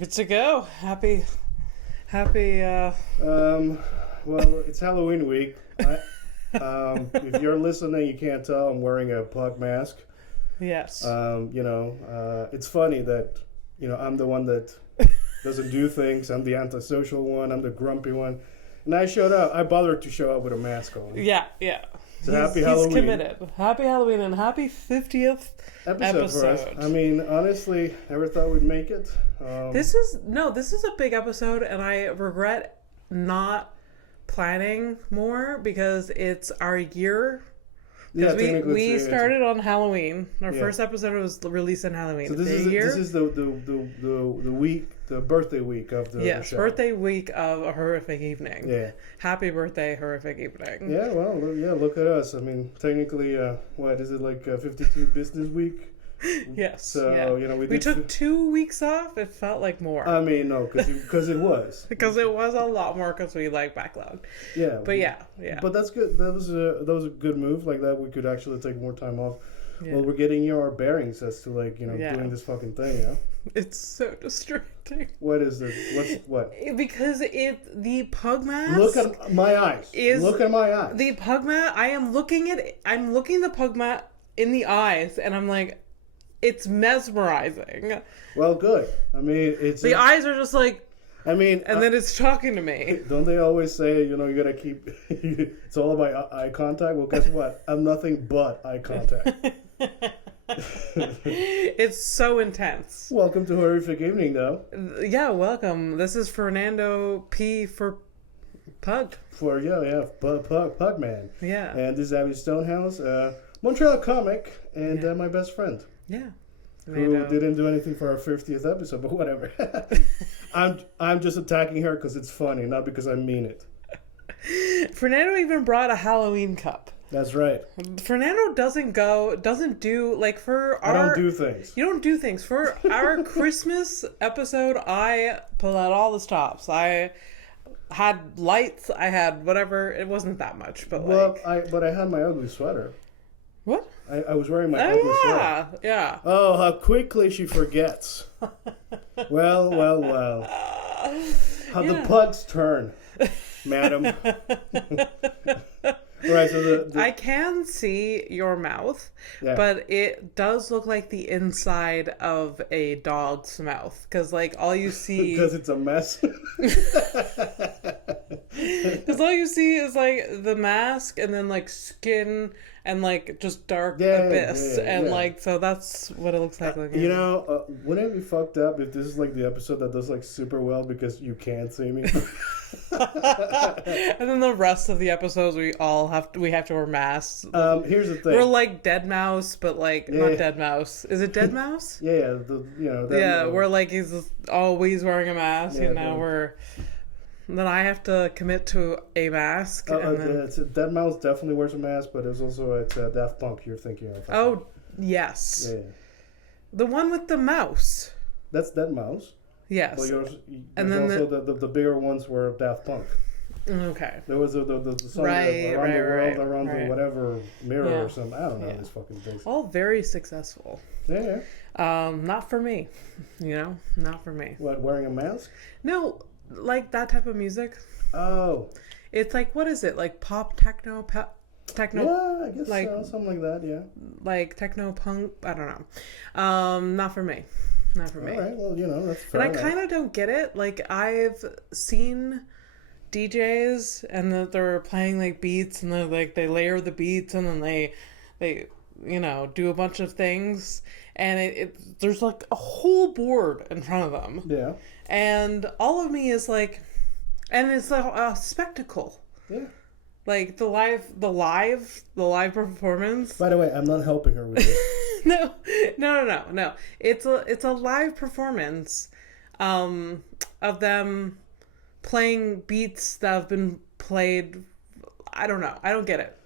Good to go. Happy. Well, it's Halloween week. If you're listening, you can't tell I'm wearing a pug mask. Yes. It's funny that, I'm the one that doesn't do things. I'm the antisocial one. I'm the grumpy one. And I bothered to show up with a mask on. Yeah. So happy Halloween. He's committed. Happy Halloween and happy 50th episode. For us. I mean, honestly, never thought we'd make it. This is a big episode, and I regret not planning more because it's our year. Yeah, we started on Halloween. Our first episode was released on Halloween. So this is the week, the birthday week of the show. Yes, birthday week of A Horrific Evening. Yeah. Happy birthday, Horrific Evening. Yeah, well, look at us. I mean, technically, what is it, like 52 business week? Yes. So, we took 2 weeks off. It felt like more. I mean, no, because it was. Because it was a lot more because we backlogged. Yeah. But yeah. But that's good. That was a good move. Like that, we could actually take more time off. Yeah. Well, we're getting our bearings as to doing this fucking thing. Yeah. It's so distracting. What is it? What? Because the pug mask. Look at my eyes. Look at my eyes. The pug mask. I'm looking the pug mask in the eyes, and I'm like, it's mesmerizing. Well, good. I mean, the eyes are just like. I mean, and then it's talking to me. Don't they always say, you gotta keep, it's all about eye contact? Well, guess what? I'm nothing but eye contact. It's so intense. Welcome to Horrific Evening, though. Yeah, welcome. This is Fernando P for Pug. Pug man. Yeah. And this is Abby Stonehouse, Montreal comic, and my best friend. Yeah. Who didn't do anything for our 50th episode, but whatever. I'm just attacking her because it's funny, not because I mean it. Fernando even brought a Halloween cup. That's right. Fernando doesn't do, for our... I don't do things. You don't do things. For our Christmas episode, I pulled out all the stops. I had lights, I had whatever. It wasn't that much, but but I had my ugly sweater. What? I was wearing my ugly sweater. Yeah. Oh, how quickly she forgets. Well. How the pugs turn, madam. Right, so I can see your mouth, but it does look like the inside of a dog's mouth. Because, all you see... Because it's a mess? Because all you see is, the mask and then, skin and, just dark abyss. So that's what it looks like. Wouldn't it be fucked up if this is, the episode that does, super well because you can't see me? And then the rest of the episodes we have to wear masks. Here's the thing. We're like Dead Mouse, but not Dead Mouse. Is it Dead Mouse? Yeah. We're he's always wearing a mask, then I have to commit to a mask. Dead Mouse definitely wears a mask, but it's also Daft Punk you're thinking of. Oh, yes. Yeah. The one with the mouse. That's Dead Mouse. Yes. Well, and then also the bigger ones were Daft Punk. Okay. There was the song around the whatever mirror or something. I don't know these fucking things. All very successful. Yeah. Not for me. Not for me. What, wearing a mask? No, that type of music. Oh. It's what is it? Pop techno? Techno? Yeah, I guess so. Something like that, yeah. Techno punk? I don't know. Not for me. Not for me. All right, well, that's fair enough. And I kind of don't get it. I've seen DJs and that they're playing beats and they layer the beats and then they do a bunch of things and there's a whole board in front of them. Yeah. And all of me is and it's a spectacle. Yeah. The live performance. By the way, I'm not helping her with this. No. It's a live performance of them playing beats that have been played. I don't know. I don't get it.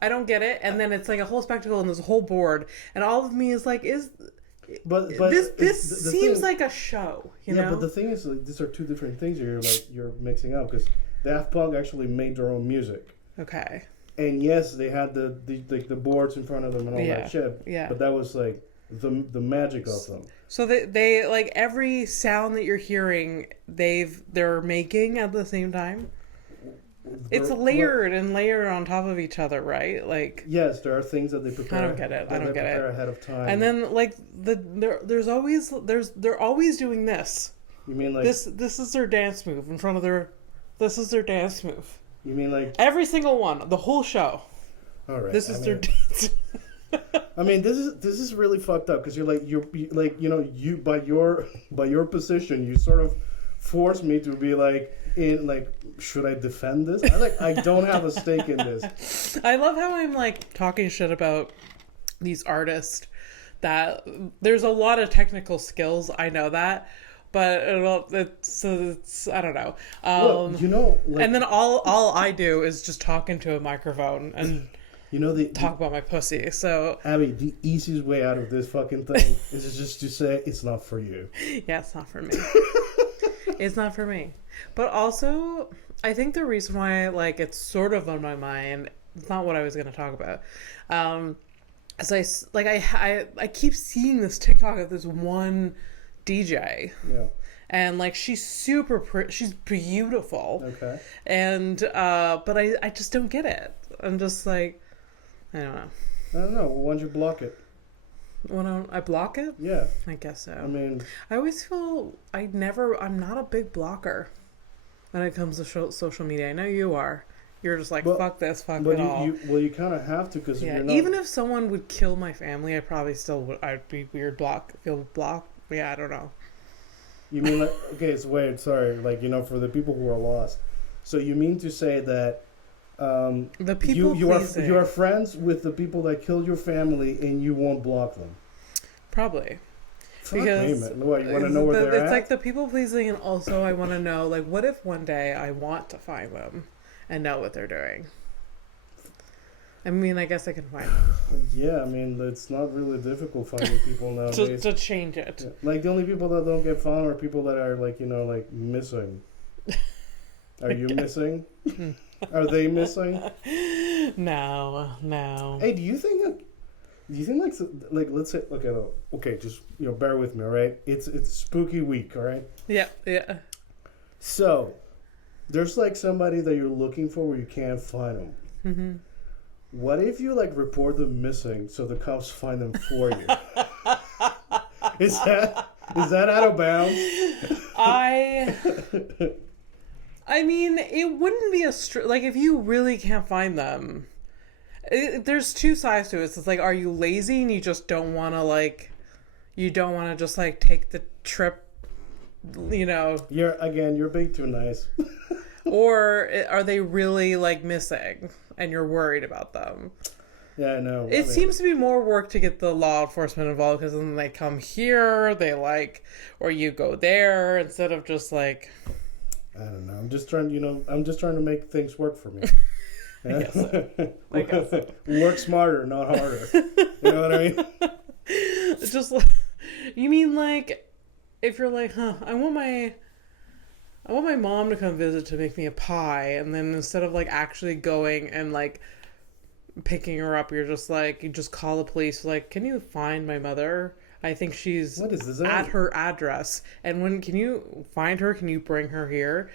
And then it's a whole spectacle and there's a whole board and all of me is but this seems like a show, know? But the thing is, these are two different things you're mixing up because Daft Punk actually made their own music. Okay. And yes, they had the boards in front of them and all that shit. Yeah. But that was the magic of them. So they like every sound that you're hearing, they're making at the same time. It's layered and layered on top of each other, right? Like yes, there are things that they prepare. I don't get it. Ahead of time. And then like they're always doing this. You mean like this is their dance move in front of their. This is their dance move. You mean like every single one, the whole show. All right. This is their dance. I mean, this is really fucked up because you're like you by your position you sort of force me to be like in like should I defend this? I don't have a stake in this. I love how I'm like talking shit about these artists that there's a lot of technical skills. I know that. But it's I don't know. Well, like, and then all I do is just talk into a microphone and talk about my pussy. So Abby, the easiest way out of this fucking thing is just to say it's not for you. Yeah, it's not for me. It's not for me. But also, I think the reason why like it's sort of on my mind. It's not what I was going to talk about. As I keep seeing this TikTok of this one DJ. Yeah. And like she's super she's beautiful. Okay. And but I just don't get it. I'm just like I don't know. I don't know. Why don't you block it? When I block it? Yeah. I guess so. I mean, I always feel I'm not a big blocker when it comes to social media. I know you are. You're just like fuck this, fuck it all. You kind of have to because even if someone would kill my family, I probably still would. I'd be feel blocked. Yeah, I don't know. You mean like okay? So wait, sorry. Like for the people who are lost. So you mean to say that the people you are friends with the people that killed your family and you won't block them? Probably. Fuck because me, man. What, you want to know where they're at? It's like the people pleasing, and also I want to know like what if one day I want to find them and know what they're doing. I mean, I guess I can find them. Yeah, I mean, it's not really difficult finding people nowadays. to change it. Yeah. Like, the only people that don't get found are people that are, like, like, missing. Are you missing? Are they missing? No. Hey, do you think, like, let's say, okay, just, bear with me, all right? It's spooky week, all right? Yeah. So, there's, like, somebody that you're looking for where you can't find them. Mm-hmm. What if you report them missing so the cops find them for you? Is that out of bounds? I mean, it wouldn't be if you really can't find them. There's two sides to it. It's like, are you lazy and you just don't want to just take the trip, You're being too nice. Or are they really missing and you're worried about them? Yeah, I know. It seems to be more work to get the law enforcement involved because then they come here, or you go there instead of just I don't know. I'm just trying to make things work for me. I guess so. Work smarter, not harder. You know what I mean? It's just you mean if you're I want my mom to come visit to make me a pie, and then instead of actually going and picking her up, you're just you just call the police can you find my mother? I think she's at her address, and can you find her? Can you bring her here?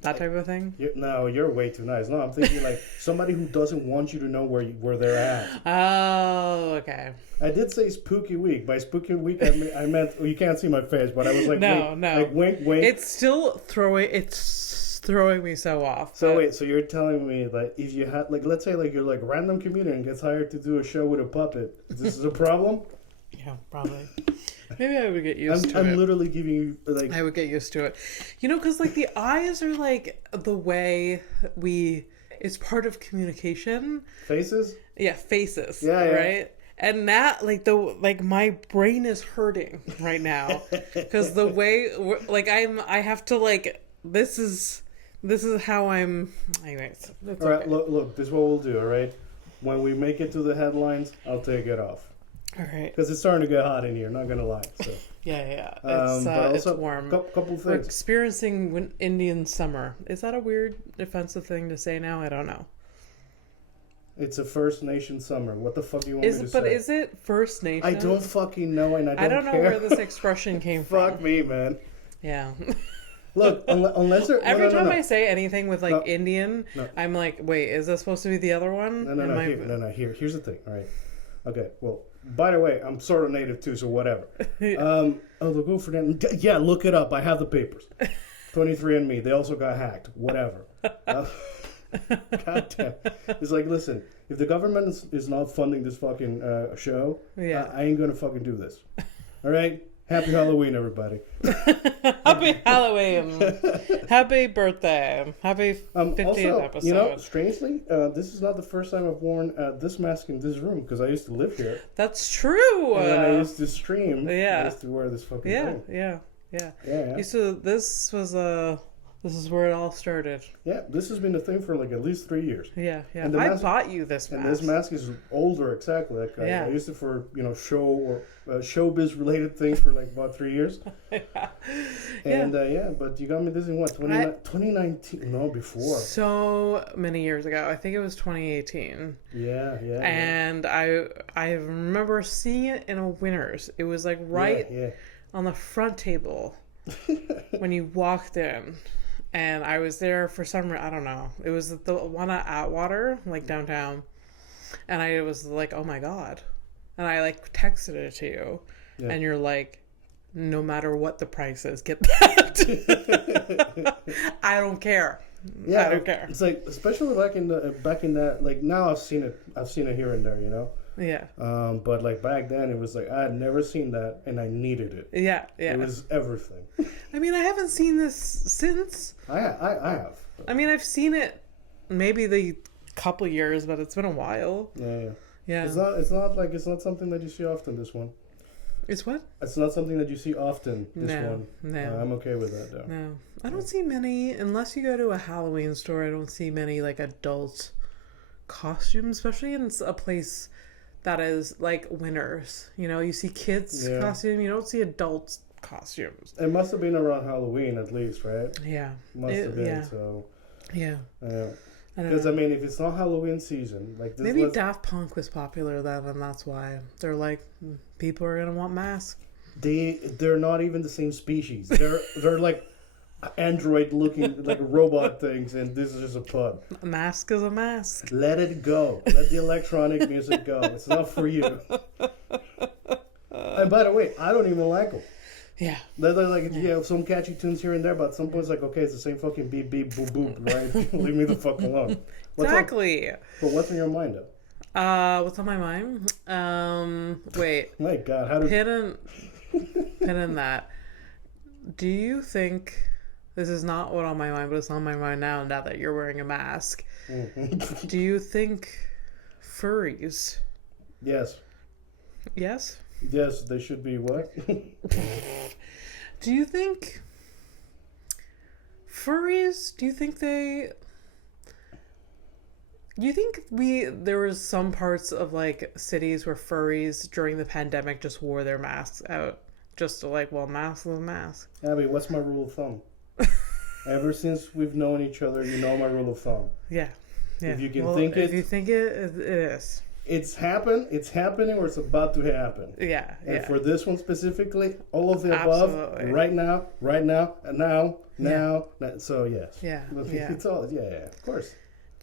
That type of thing. No, you're way too nice. No, I'm thinking somebody who doesn't want you to know where they're at. Oh, okay. I did say spooky week. By spooky week, I meant you can't see my face, but I was no. Wink. It's still throwing me so off. So wait, so you're telling me if you had let's say you're random comedian gets hired to do a show with a puppet, this is a problem? Yeah, probably. Maybe I would get used to it. I'm literally giving you I would get used to it. Because the eyes are the way it's part of communication. Faces? Yeah, faces. Yeah. Right? And that my brain is hurting right now because the way I have to this is how I'm. Anyways, all right. Okay. Look. This is what we'll do. All right. When we make it to the headlines, I'll take it off. All right. Because it's starting to get hot in here. Not gonna lie. So. Yeah. It's warm. Couple things. We're experiencing Indian summer. Is that a weird, offensive thing to say now? I don't know. It's a First Nation summer. What the fuck do you want me to say? But is it First Nation? I don't fucking know, and I don't know care. where this expression came from. Fuck me, man. Yeah. Look, unless they're... Every time I say anything with, like, Indian, I'm like, wait, is this supposed to be the other one? No. Here's the thing, all right? Okay, well, by the way, I'm sort of native, too, so whatever. They'll go for that. Yeah, look it up. I have the papers. 23andMe. They also got hacked. Whatever. God damn. It's like, listen, if the government is not funding this fucking show, I ain't gonna fucking do this. All right? Happy Halloween, everybody. Happy Halloween. Happy birthday. Happy 50th also, episode. You know, strangely, this is not the first time I've worn this mask in this room because I used to live here. That's true. And when I used to stream, I used to wear this fucking thing. Yeah. This is where it all started. Yeah, this has been a thing for like at least 3 years. Yeah. I bought you this mask. And this mask is older, exactly. Like I used it for, show or showbiz related things for like about 3 years. And but you got me this in what, 2019? No, before. So many years ago. I think it was 2018. Yeah. And I remember seeing it in a Winners. It was like on the front table when you walked in. And I was there for some reason, I don't know. It was the one at Atwater, like downtown. And I was like, oh my God. And I like texted it to you. Yeah. And you're like, no matter what the price is, get that. I don't care. Yeah, I don't care. It's like, especially back in that, like now I've seen it here and there, Yeah. But like back then it was like I had never seen that and I needed it. Yeah. It was everything. I mean, I haven't seen this since. I have. I mean, I've seen it maybe the couple years, but it's been a while. Yeah. It's not something that you see often. This one. It's what? It's not something that you see often. No. I'm okay with that though. No, I don't see many unless you go to a Halloween store. I don't see many like adult costumes, especially in a place that is like Winners. You see kids costume. You don't see adults costumes. It must have been around Halloween at least, right? Yeah. Must have been. Yeah. So. Yeah. Because I mean, if it's not Halloween season, like this, maybe Daft Punk was popular then, and that's why they're like, people are gonna want masks. They're not even the same species. They're like android looking like robot things, and this is just a pun. A mask is a mask. Let it go. Let the electronic music go. It's not for you. And by the way, I don't even like them. Yeah. They're like, some catchy tunes here and there, but at some point it's like, okay, it's the same fucking beep, beep, boop, boop, right? Leave me the fuck alone. Exactly. But what's on your mind, though? What's on my mind? Wait. My God, how did... Pin in that. Do you think... This is not what on my mind, but it's on my mind now that you're wearing a mask. Mm-hmm. Do you think furries... Yes. Yes? Yes, they should be what? Do you think furries, there was some parts of like cities where furries during the pandemic just wore their masks out just to like, well, mask is a mask. Abby, what's my rule of thumb? Ever since we've known each other, you know my rule of thumb. Yeah. If you can if you think it is. It's happening, or it's about to happen. Yeah. And for this one specifically, all of the above, right now, and now. So yes. Yeah. It's all, of course.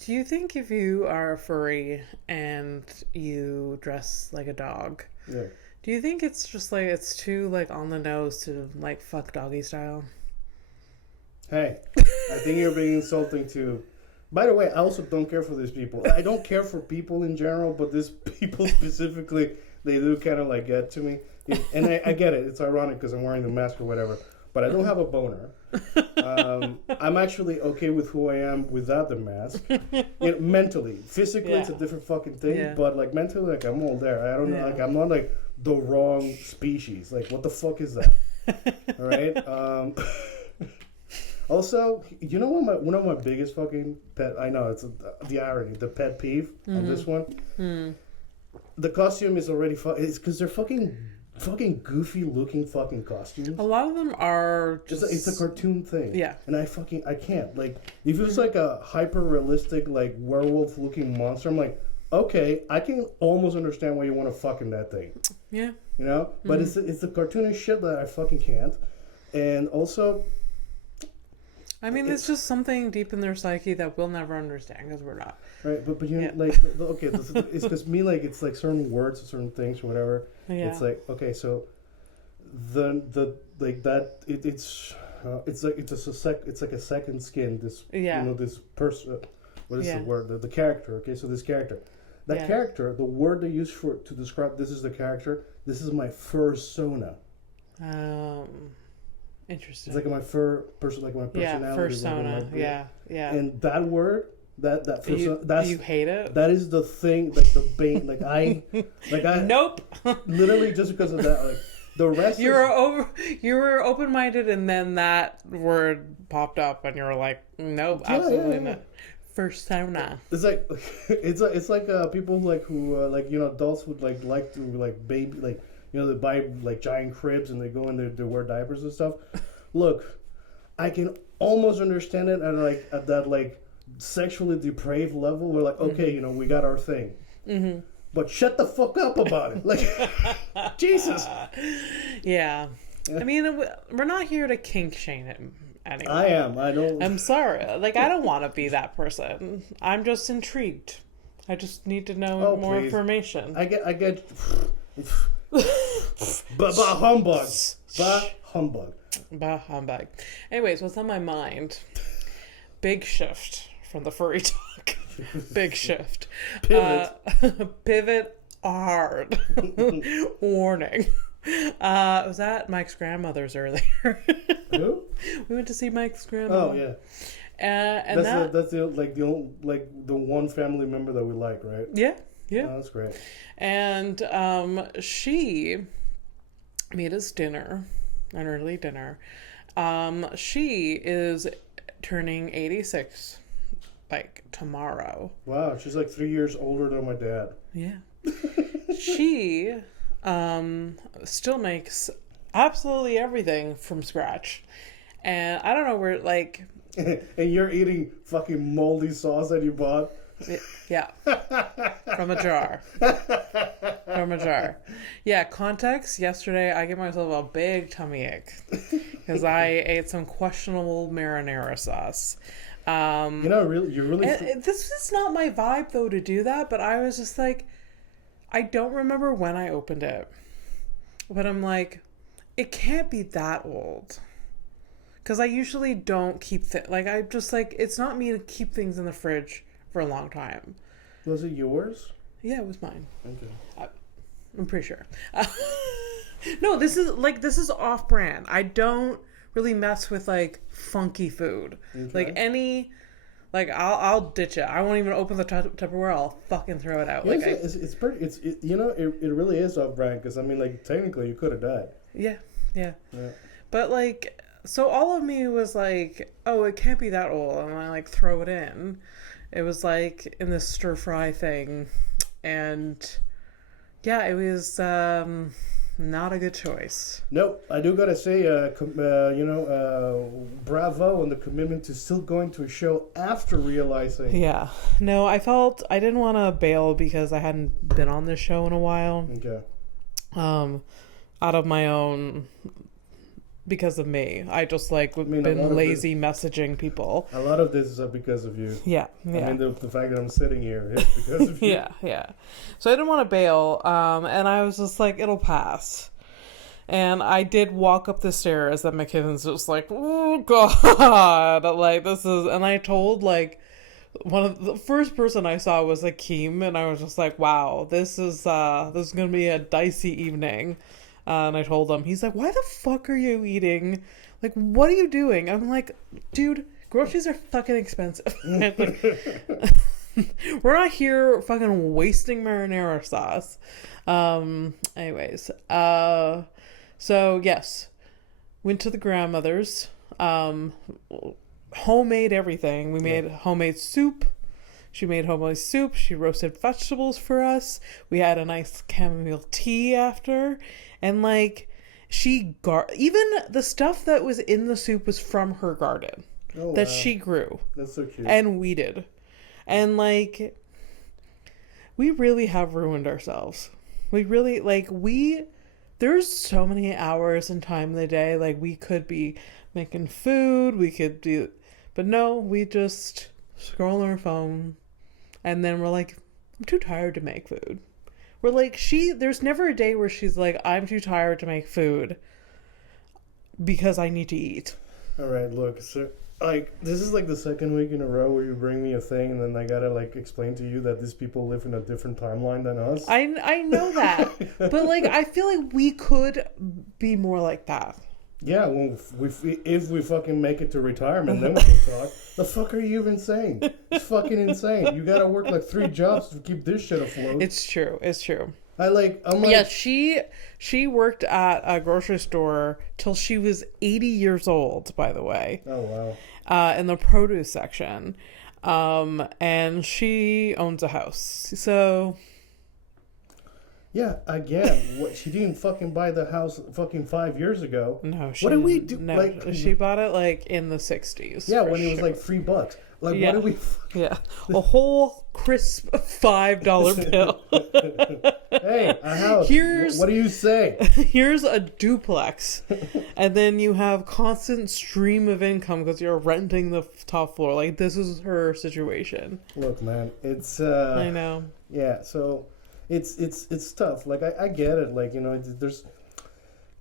Do you think if you are a furry and you dress like a dog, do you think it's just like, it's too like on the nose to like fuck doggy style? Hey, I think you're being insulting too. By the way, I also don't care for these people. I don't care for people in general, but these people specifically, they do kind of like get to me. And I get it. It's ironic because I'm wearing the mask or whatever. But I don't have a boner. I'm actually okay with who I am without the mask. Mentally. Physically, it's a different fucking thing. Yeah. But like mentally, like I'm all there. I don't know. Like I'm not like the wrong species. Like what the fuck is that? All right? Also, you know what? One of my biggest fucking pet. I know it's the irony, the pet peeve on this one. Mm. The costume is already. It's because they're fucking goofy looking fucking costumes. A lot of them are just. It's a cartoon thing. Yeah. And I can't like if it was like a hyper realistic like werewolf looking monster. I'm like, okay, I can almost understand why you want to fuck in that thing. Yeah. You know? But it's the cartoonish shit that I fucking can't. And also... I mean, it's just something deep in their psyche that we'll never understand because we're not. Right, but you know, like, okay, it's because me, like, it's like certain words or certain things or whatever. Yeah. It's like, okay, so the like that it's like it's like a second skin. This you know, this person. What is the word? The character. Okay, so this character, that character, the word they use for to describe this is the character. This is my fursona. Interesting. It's like my person, like my personality. Fursona. Yeah. And that word. That's you hate it. That is the thing, like the bane. Like I nope. Literally just because of that, like the rest. You were open-minded, and then that word popped up, and you were like, nope, absolutely not. Fursona. It's like it's like people like who like, you know, adults would like to like baby, like, you know, they buy like giant cribs and they go in they wear diapers and stuff. Look, I can almost understand it at that like sexually depraved level. We're like, okay, you know, we got our thing, but shut the fuck up about it. Like, Jesus. Yeah. I mean, we're not here to kink shame it anymore. I am. I'm sorry. Like, I don't want to be that person. I'm just intrigued. I just need to know more information. I get. Bah humbug. Bah humbug. Bah humbug. Anyways, what's on my mind? Big shift from the furry talk. Big shift. Pivot hard. Warning. Was at Mike's grandmother's earlier. Who? We went to see Mike's grandmother. Oh yeah. And that's the one family member that we like, right? Yeah. Yeah. Oh, that's great. And she made us dinner, an early dinner. She is turning 86 like tomorrow. Wow, she's like 3 years older than my dad. Yeah. She still makes absolutely everything from scratch. And I don't know where, like... And you're eating fucking moldy sauce that you bought? Yeah. From a jar. Yeah, context. Yesterday, I gave myself a big tummy ache because I ate some questionable marinara sauce. You know, you're really... This is not my vibe, though, to do that, but I was just like... I don't remember when I opened it. But I'm like, it can't be that old. Because I usually don't keep... I just, like... It's not me to keep things in the fridge for a long time. Was it yours? Yeah, it was mine. Okay. I'm pretty sure. No, this is off-brand. I don't really mess with, like, funky food. Okay. Like, any... Like, I'll ditch it. I won't even open the Tupperware. I'll fucking throw it out. Yeah, like, it's pretty... you know, it really is off-brand. Because, I mean, like, technically, you could have died. Yeah. But, like... So all of me was like, oh, it can't be that old. And I, like, throw it in. It was, like, in this stir-fry thing. And, yeah, it was not a good choice. Nope. I do gotta say, bravo on the commitment to still going to a show after realizing. Yeah. No, I didn't want to bail because I hadn't been on this show in a while. Okay. Out of my own... Because of me. I just, like, been lazy messaging people. A lot of this is because of you. Yeah. I mean, the fact that I'm sitting here is because of you. Yeah. So I didn't want to bail, and I was just like, it'll pass. And I did walk up the stairs, and McKinnon's just like, oh, God. Like, this is... And I told, like... One of the first person I saw was Akeem, and I was just like, wow, this is going to be a dicey evening. And I told him, he's like, why the fuck are you eating? Like, what are you doing? I'm like, dude, groceries are fucking expensive. We're not here fucking wasting marinara sauce. Anyways, so yes, went to the grandmother's, homemade everything. We made homemade soup. She made homemade soup. She roasted vegetables for us. We had a nice chamomile tea after. And, like, even the stuff that was in the soup was from her garden. Oh, that wow. She grew. That's so cute. And weeded. And, like, we really have ruined ourselves. We really, like, there's so many hours and time in the day. Like, we could be making food, we could do, but no, we just scroll on our phone, and then we're like, I'm too tired to make food. We're like, there's never a day where she's like, I'm too tired to make food because I need to eat. All right, look, so like this is like the second week in a row where you bring me a thing, and then I gotta like explain to you that these people live in a different timeline than us. I know that, but like I feel like we could be more like that. Yeah, well, if we fucking make it to retirement, then we can talk. The fuck are you even saying? It's fucking insane. You gotta work like 3 jobs to keep this shit afloat. It's true. I'm like, yeah, she worked at a grocery store till she was 80 years old, by the way. Oh, wow. In the produce section. And she owns a house. So yeah, again, she didn't fucking buy the house fucking 5 years ago. No, what did we do? No, like, she bought it like in the 60s. Yeah, when it was like $3. Like, yeah. What did we? Yeah, a whole crisp $5 bill. Hey, a house. What do you say? Here's a duplex, and then you have constant stream of income because you're renting the top floor. Like, this is her situation. Look, man, it's. I know. Yeah, so. It's tough. Like I get it. Like, you know, there's,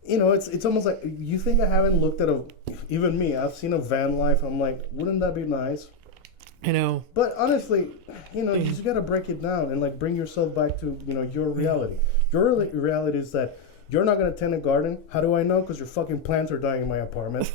you know, it's almost like you think I haven't looked at even me. I've seen a van life. I'm like, wouldn't that be nice? I know. But honestly, you know, you just gotta break it down and like bring yourself back to, you know, your reality. Your reality is that you're not gonna tend a garden. How do I know? Because your fucking plants are dying in my apartment.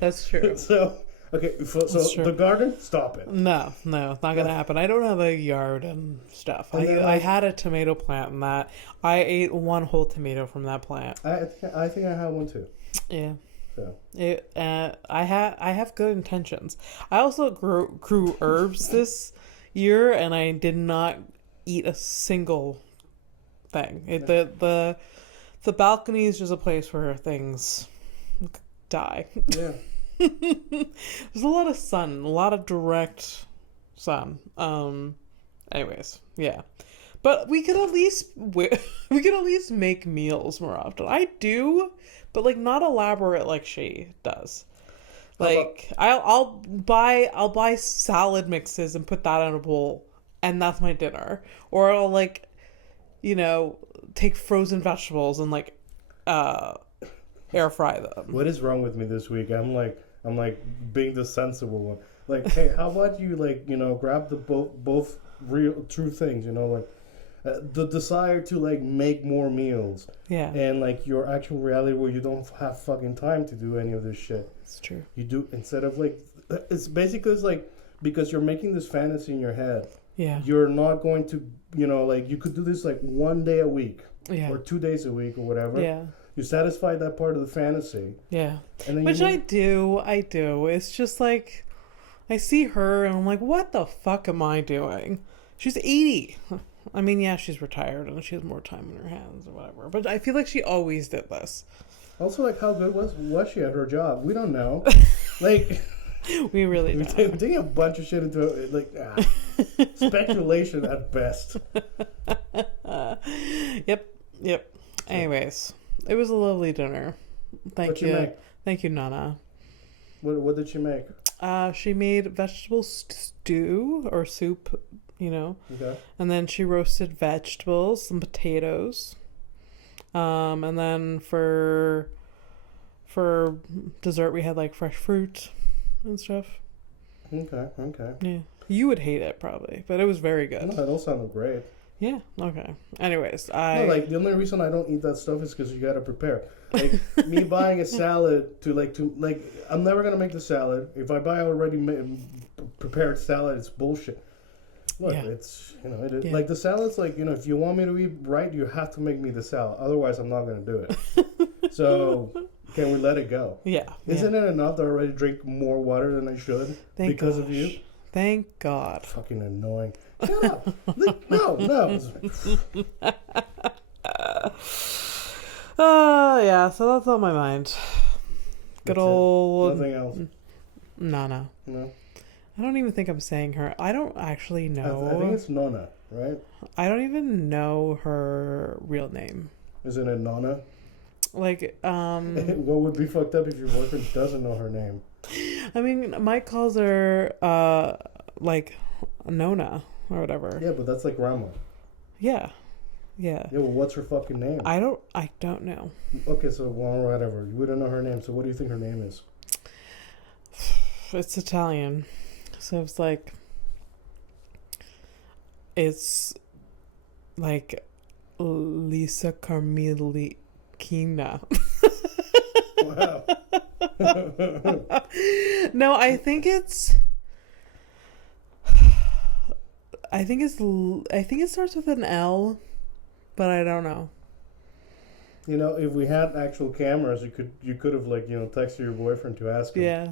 That's true. So. Okay, so the garden, stop it. No, not gonna happen. I don't have a yard and stuff. I had a tomato plant and that I ate one whole tomato from that plant. I think I have one too. Yeah. So. I have good intentions. I also grew herbs this year, and I did not eat a single thing. The balcony is just a place where things die. Yeah. There's a lot of sun, a lot of direct sun. Anyways, yeah. But we could at least make meals more often. I do, but like not elaborate like she does. Like I'll buy salad mixes and put that in a bowl, and that's my dinner. Or I'll like, you know, take frozen vegetables and like air fry them. What is wrong with me this week? I'm like being the sensible one. Like, hey, how about you, like, you know, grab the both real true things, you know, like the desire to like make more meals. Yeah. And like your actual reality where you don't have fucking time to do any of this shit. It's true. You do instead of like it's basically it's like because you're making this fantasy in your head. Yeah. You're not going to, you know, like you could do this like 1 day a week. Yeah. Or 2 days a week or whatever. Yeah. You satisfy that part of the fantasy. Yeah. And then which I do. It's just like, I see her and I'm like, what the fuck am I doing? She's 80. I mean, yeah, she's retired and she has more time in her hands or whatever. But I feel like she always did this. Also, like, how good was she at her job? We don't know. Like, we really don't. We're taking a bunch of shit into it. Like, speculation at best. Yep. Anyways. It was a lovely dinner. Thank you. Thank you, Nana. What did she make? She made vegetable stew or soup, you know. Okay. And then she roasted vegetables, some potatoes. And then for dessert we had like fresh fruit and stuff. Okay. Yeah. You would hate it probably, but it was very good. No, that all sounded great. Yeah. Okay. Anyways, like the only reason I don't eat that stuff is because you gotta prepare. Like me buying a salad to I'm never gonna make the salad. If I buy already prepared salad, it's bullshit. Look, it's like the salad's like, you know, if you want me to eat right, you have to make me the salad. Otherwise, I'm not gonna do it. So can we let it go? Yeah. Isn't it enough to already drink more water than I should because of you? Thank God. Fucking annoying. Shut up. No. Yeah, so that's on my mind. Good old... Nothing else? No. No? I don't even think I'm saying her. I don't actually know. I think it's Nona, right? I don't even know her real name. Isn't it Nona? Like, What would be fucked up if your boyfriend doesn't know her name? I mean, Mike calls her, like, Nona or whatever. Yeah, but that's like grandma. Yeah. Yeah. Yeah, well, what's her fucking name? I don't know. Okay, so, well, whatever. You wouldn't know her name, so what do you think her name is? It's Italian. So it's like, it's like Lisa Carmelina. Wow. No, I think it starts with an L, but I don't know. You know, if we had actual cameras, you could have, like, you know, texted your boyfriend to ask him. Yeah.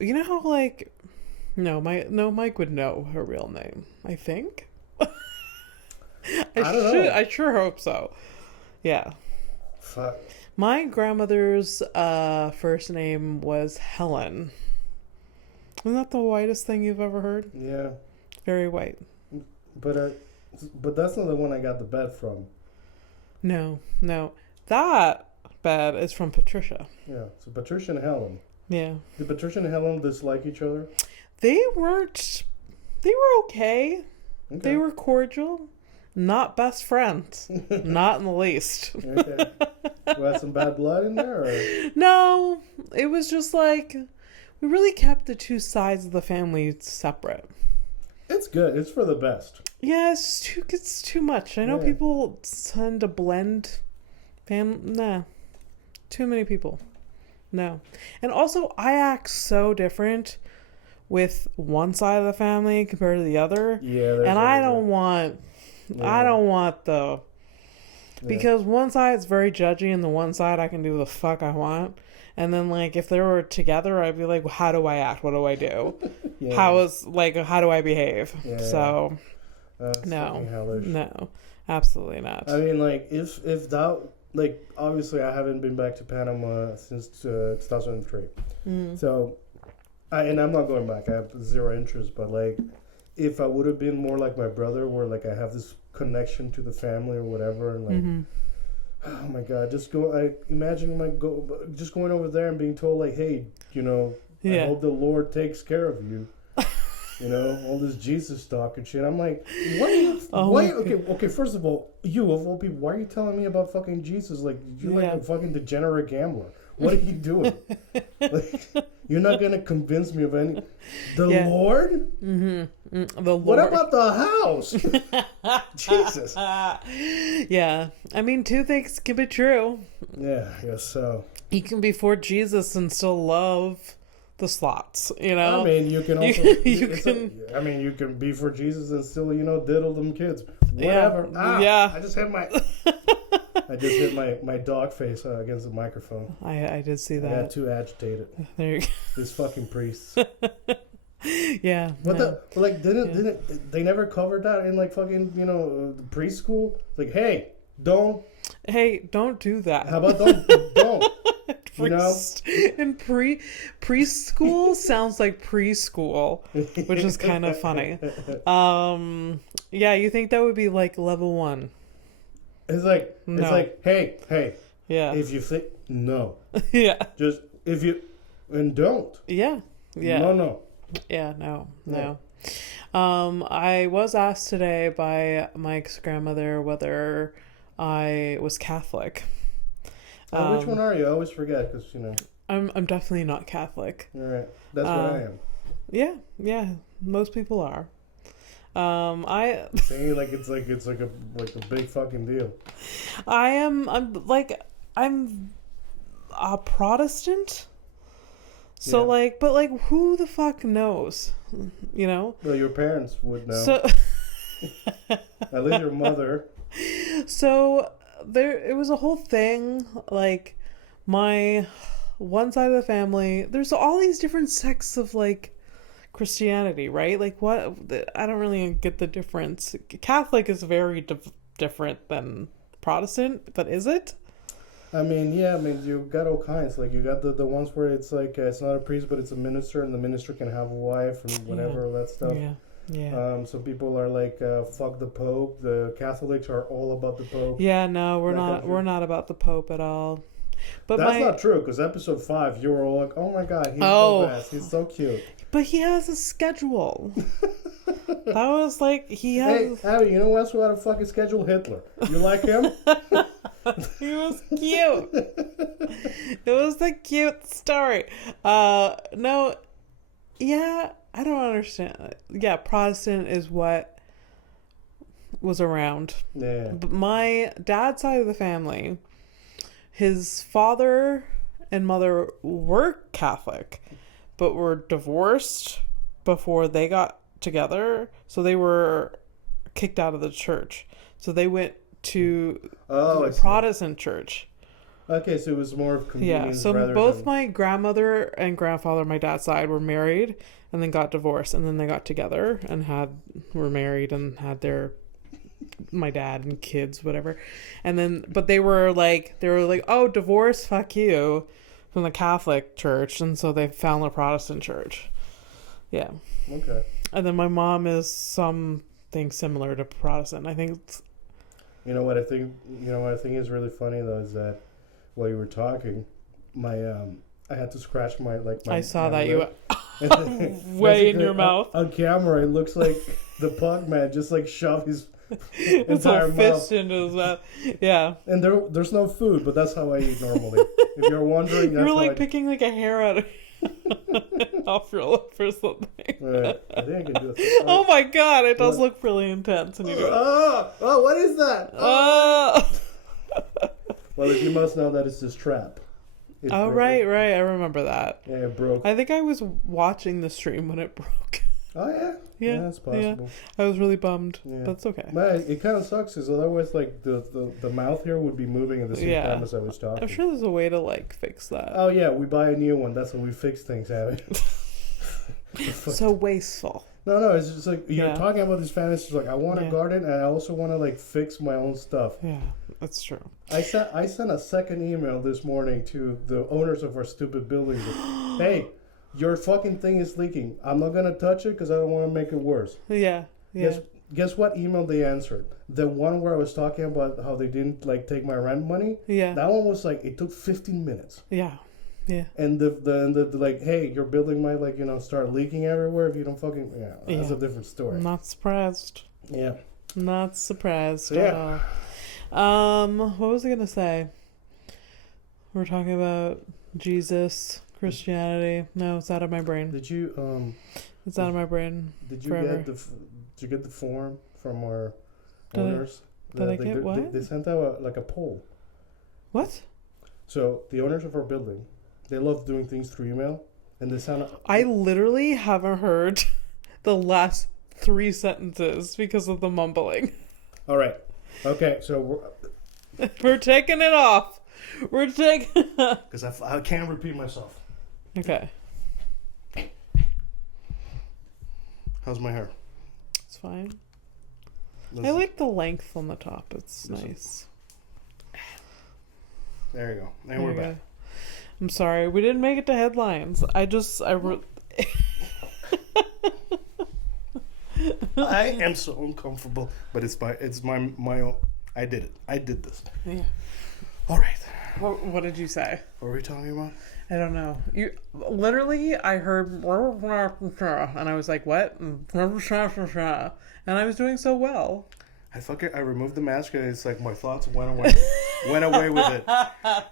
You know how, like, Mike would know her real name, I think. I don't know. I sure hope so. Yeah. Fuck. My grandmother's first name was Helen. Isn't that the whitest thing you've ever heard? Yeah. Very white. But that's not the one I got the bed from. No. That bed is from Patricia. Yeah. So Patricia and Helen. Yeah. Did Patricia and Helen dislike each other? They were okay. They were cordial. Not best friends. Not in the least. Okay. Was some bad blood in there? Or? No. It was just like, we really kept the two sides of the family separate. It's good. It's for the best. Yeah, it's too much. I know people tend to blend Nah. Too many people. No. And also, I act so different with one side of the family compared to the other. Yeah. And I don't want the... Because one side's very judgy and the one side I can do the fuck I want. And then, like, if they were together, I'd be like, well, how do I act? What do I do? Yeah. How do I behave? Yeah, so, no, absolutely not. I mean, like, if that, like, obviously I haven't been back to Panama since 2003. So, and I'm not going back. I have zero interest. But, like, if I would have been more like my brother, where, like, I have this connection to the family or whatever, and, like, oh my God, imagine just going over there and being told, like, hey, you know, I hope the Lord takes care of you. You know, all this Jesus talk and shit. I'm like, okay, first of all, you of all people, why are you telling me about fucking Jesus? Like, you're like a fucking degenerate gambler. What are you doing? Like, you're not gonna convince me of any. The Lord? Mm-hmm. The Lord. What about the house? Jesus. Yeah. I mean, two things can be true. Yeah, I guess so. You can be for Jesus and still love the slots, you know? I mean, you can also... you can be for Jesus and still, you know, diddle them kids. Whatever. Yeah. I just hit my dog face against the microphone. I did see that. I got too agitated. There you go. This fucking priest. Yeah. Didn't they never covered that in, like, fucking, you know, preschool? Like, hey, don't do that. How about don't. You know? And preschool sounds like preschool, which is kind of funny. Yeah, you think that would be like level 1? It's like hey. Yeah. If you think no. Yeah. Just if you and don't. Yeah. Yeah. No. Yeah, no. I was asked today by Mike's grandmother whether I was Catholic. Which one are you? I always forget because, you know. I'm definitely not Catholic. All right. That's what I am. Yeah. Most people are. Saying like it's a big fucking deal. I'm a Protestant. So but who the fuck knows? You know? Well, your parents would know. So at least your mother. So it was a whole thing. Like, my one side of the family, there's all these different sects of, like, Christianity, right? Like, what? I don't really get the difference. Catholic is very different than Protestant, but is it? I mean, yeah, I mean, you got all kinds. Like, you got the ones where it's like, it's not a priest, but it's a minister, and the minister can have a wife and whatever, all that stuff. Yeah. Yeah. Some people are like, fuck the Pope. The Catholics are all about the Pope. Yeah, no, we're That not. country. We're not about the Pope at all. But That's not true, because episode 5, you were all like, oh my god, he's the best. He's so cute. But he has a schedule. That was like, he has... Hey, Abby, you know what's who had a fucking schedule? Hitler. You like him? He was cute. It was a cute story. No, yeah, I don't understand. Yeah, Protestant is what was around. Yeah. But my dad's side of the family, his father and mother were Catholic, but were divorced before they got together. So they were kicked out of the church. So they went to the Protestant church. Okay, so it was more of convenience. Yeah, so rather both than... my grandmother and grandfather on my dad's side were married and then got divorced, and then they got together and were married and had my dad and kids, whatever. And then, but they were like, oh, divorce, fuck you, from the Catholic church, and so they found the Protestant church. Yeah. Okay. And then my mom is something similar to Protestant. I think it's... You know what I think is really funny though is that while you were talking, I had to scratch my I saw that lip. you way in your mouth. On camera, it looks like the pug man just like shoved his His entire whole mouth. fist into his mouth. Yeah. And there's no food, but that's how I eat normally. If you're wondering, you that's were like how picking like a hair out of off your lip or something. I think I can do it. Oh my god, it does look really intense when you do it. Oh, what is that? Oh. Well, if you must know that it's this trap. Oh, right. I remember that. Yeah, it broke. I think I was watching the stream when it broke. Oh, yeah? Yeah, that's possible. I was really bummed, Yeah. but it's okay. But it kind of sucks because otherwise, like, the mouth here would be moving at the same time as I was talking. I'm sure there's a way to, like, fix that. Oh, yeah, we buy a new one. That's how we fix things, Abby. So wasteful. No, it's just like, you're talking about these fantasies, like, I want a garden, and I also want to, like, fix my own stuff. Yeah, that's true. I sent a second email this morning to the owners of our stupid building. Hey, your fucking thing is leaking. I'm not going to touch it because I don't want to make it worse. Yeah. Guess what email they answered? The one where I was talking about how they didn't, like, take my rent money? Yeah. That one was, like, it took 15 minutes. Yeah. And the like, hey, your building might, like, start leaking everywhere if you don't fucking... Yeah, that's a different story. I'm not surprised. Yeah. Not surprised at all. What was I going to say? We're talking about Jesus... Christianity. No, it's out of my brain. Did you It's out of my brain. Did you forever. did you get the form from our owners? Did I get what? They sent out a poll. What? So the owners of our building, they love doing things through email, and they sent out... I literally haven't heard the last 3 sentences because of the mumbling. All right. Okay. So we're taking it off. We're taking. Because I can't repeat myself. Okay. How's my hair? It's fine. I like the length on the top. It's nice. There you go. And we're back. I'm sorry. We didn't make it to headlines. I am so uncomfortable, but it's my own. I did it. I did this. Yeah. All right. What did you say? What were we talking about? I don't know. You literally, I heard, and I was like, "What?" And I was doing so well. I removed the mask, and it's like my thoughts went away with it.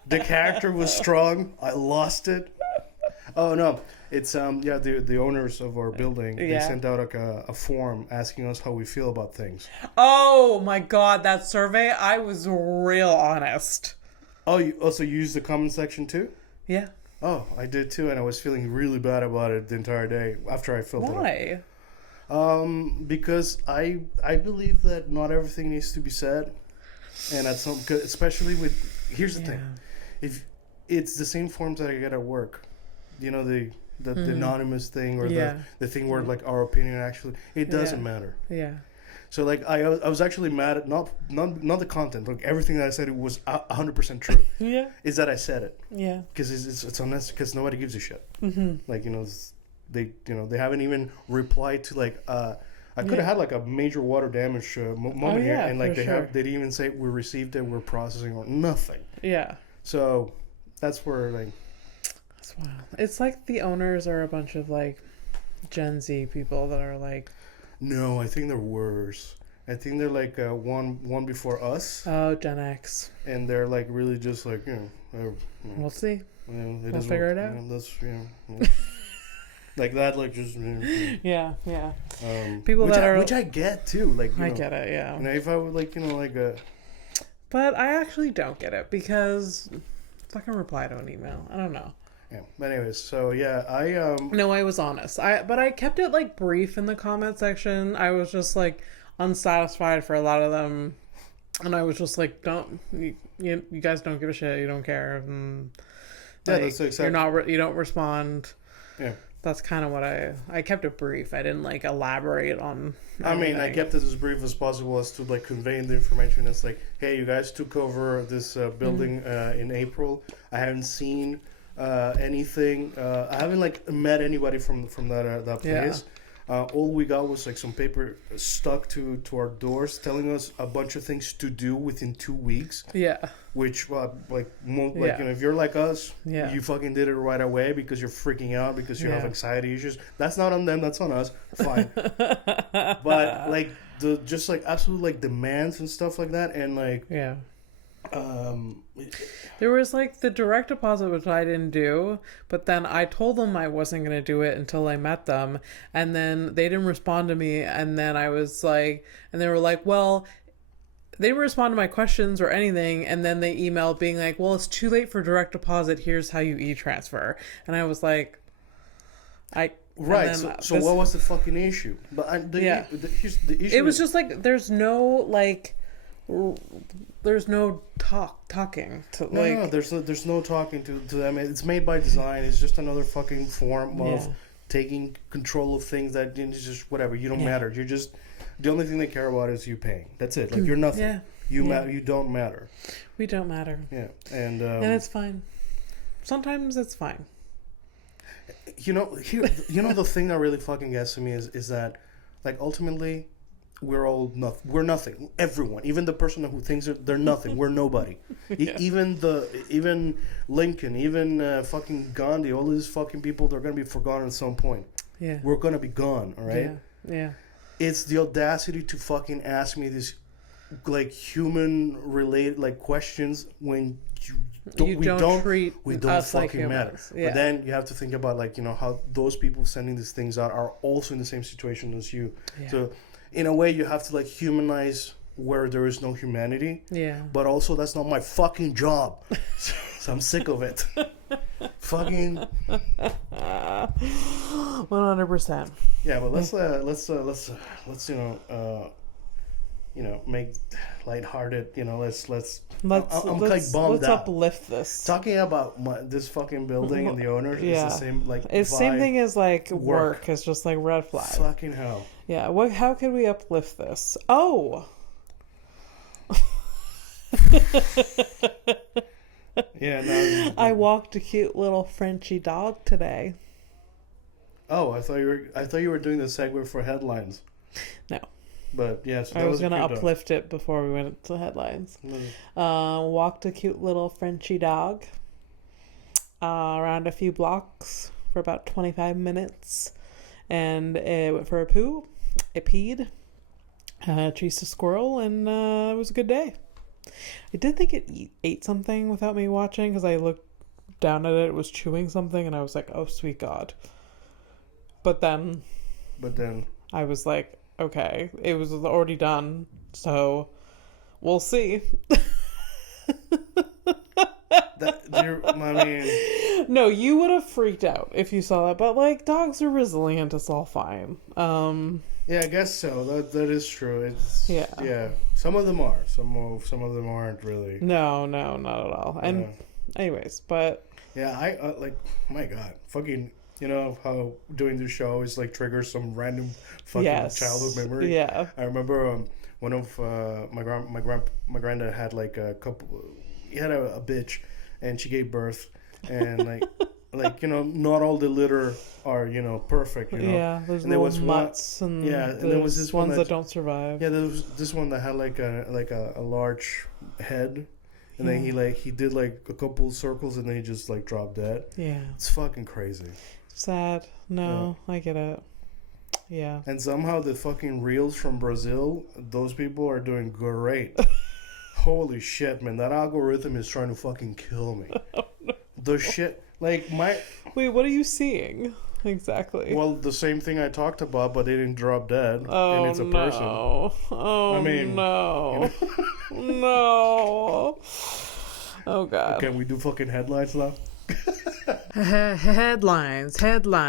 The character was strong. I lost it. Oh no! It's the owners of our building. They sent out a form asking us how we feel about things. Oh my god, that survey! I was real honest. Oh, you also used the comment section too? Yeah. Oh, I did too, and I was feeling really bad about it the entire day after I filled it up. Why? Because I believe that not everything needs to be said, and especially with here's the thing, if it's the same forms that I get at work, the anonymous thing or the thing where like our opinion actually it doesn't matter. Yeah. So like I was actually mad at not the content, like everything that I said it was 100% true. Yeah. Is that I said it. Yeah. Because it's unnecessary, because nobody gives a shit. Mm-hmm. Like, they haven't even replied to like I could have had like a major water damage moment here, and like they didn't even say we received it, we're processing, or nothing. Yeah. So that's where like that's wild. It's like the owners are a bunch of like Gen Z people that are like. No, I think they're worse. I think they're like one before us. Oh, Gen X. And they're like really just like We'll see. We'll figure it out. That's like that, like just yeah. People which I get too. Like I get it, yeah. And if I would like but I actually don't get it because fucking reply to an email. I don't know. Yeah. But anyways, so yeah, No, I was honest. But I kept it like brief in the comment section. I was just like unsatisfied for a lot of them, and I was just like, you guys don't give a shit. You don't care. And, like, that's exactly. You don't respond. Yeah. That's kind of what I kept it brief. I didn't like elaborate on anything. I mean, I kept it as brief as possible as to like conveying the information. It's like, hey, you guys took over this building in April. I haven't seen anything. I haven't like met anybody from that place. Yeah. All we got was like some paper stuck to our doors telling us a bunch of things to do within 2 weeks. Yeah. Which if you're like us, you fucking did it right away because you're freaking out because you have anxiety issues. That's not on them. That's on us. Fine. But like the just like absolute like demands and stuff like that, and like there was like the direct deposit, which I didn't do, but then I told them I wasn't going to do it until I met them, and then they didn't respond to me, and then I was like, and they were like, well, they didn't respond to my questions or anything, and then they emailed being like, well, it's too late for direct deposit, here's how you e-transfer. And I was like, right, so what was the fucking issue? But the issue it was just like there's no talking to there's no talking to them. It's made by design. It's just another fucking form of taking control of things that it's just whatever. You don't matter. You're just the only thing they care about is you paying. That's it. Like you're nothing. You don't matter. We don't matter. Yeah, and it's fine. Sometimes it's fine. The thing that really fucking gets to me is that like ultimately we're nothing. Everyone, even the person who thinks they're nothing, we're nobody. Even Lincoln, even fucking Gandhi, all these fucking people, they're gonna be forgotten at some point. Yeah, we're gonna be gone. All right. Yeah. It's the audacity to fucking ask me these like human related like questions when we don't fucking matter. Yeah. But then you have to think about like how those people sending these things out are also in the same situation as you. Yeah. So in a way, you have to like humanize where there is no humanity. Yeah. But also, that's not my fucking job. So I'm sick of it. Fucking 100%. Yeah, but let's make lighthearted. Let's uplift this. Talking about this fucking building and the owners is the same like. It's vibe. Same thing as like work. It's just like red flag. Fucking hell. Yeah. How can we uplift this? Oh. Yeah. I walked a cute little Frenchy dog today. Oh, I thought you were doing the segue for headlines. No. But yes, I was going to uplift it before we went to headlines. Walked a cute little Frenchy dog around a few blocks for about 25 minutes. And it went for a poo. It peed. Chased a squirrel, and it was a good day. I did think it ate something without me watching, because I looked down at it. It was chewing something, and I was like, oh, sweet God. But then I was like, okay, it was already done, so we'll see. No, you would have freaked out if you saw that, but like dogs are resilient, it's all fine. Yeah, I guess so. That is true. It's yeah. Some of them are. Some of them aren't really. No, not at all. And anyways, but yeah, I like my God, fucking You know how doing the show is like triggers some random fucking childhood memory. Yeah. I remember one of my granddad had like a couple. He had a bitch, and she gave birth, and like not all the litter are perfect. Yeah, there's and there little was mutts one, and and there was this ones one that don't survive. Yeah, there was this one that had like a large head. And then he did like a couple circles and then he just like dropped dead. Yeah. It's fucking crazy. Sad. No, I get it. Yeah. And somehow the fucking reels from Brazil, those people are doing great. Holy shit, man. That algorithm is trying to fucking kill me. Oh, no. The shit. Like Wait, what are you seeing? Exactly. Well, the same thing I talked about, but they didn't drop dead. Oh, and it's a person. Oh, I mean, no. No. Oh, God. Okay, we do fucking headlines now? Headlines. Yes.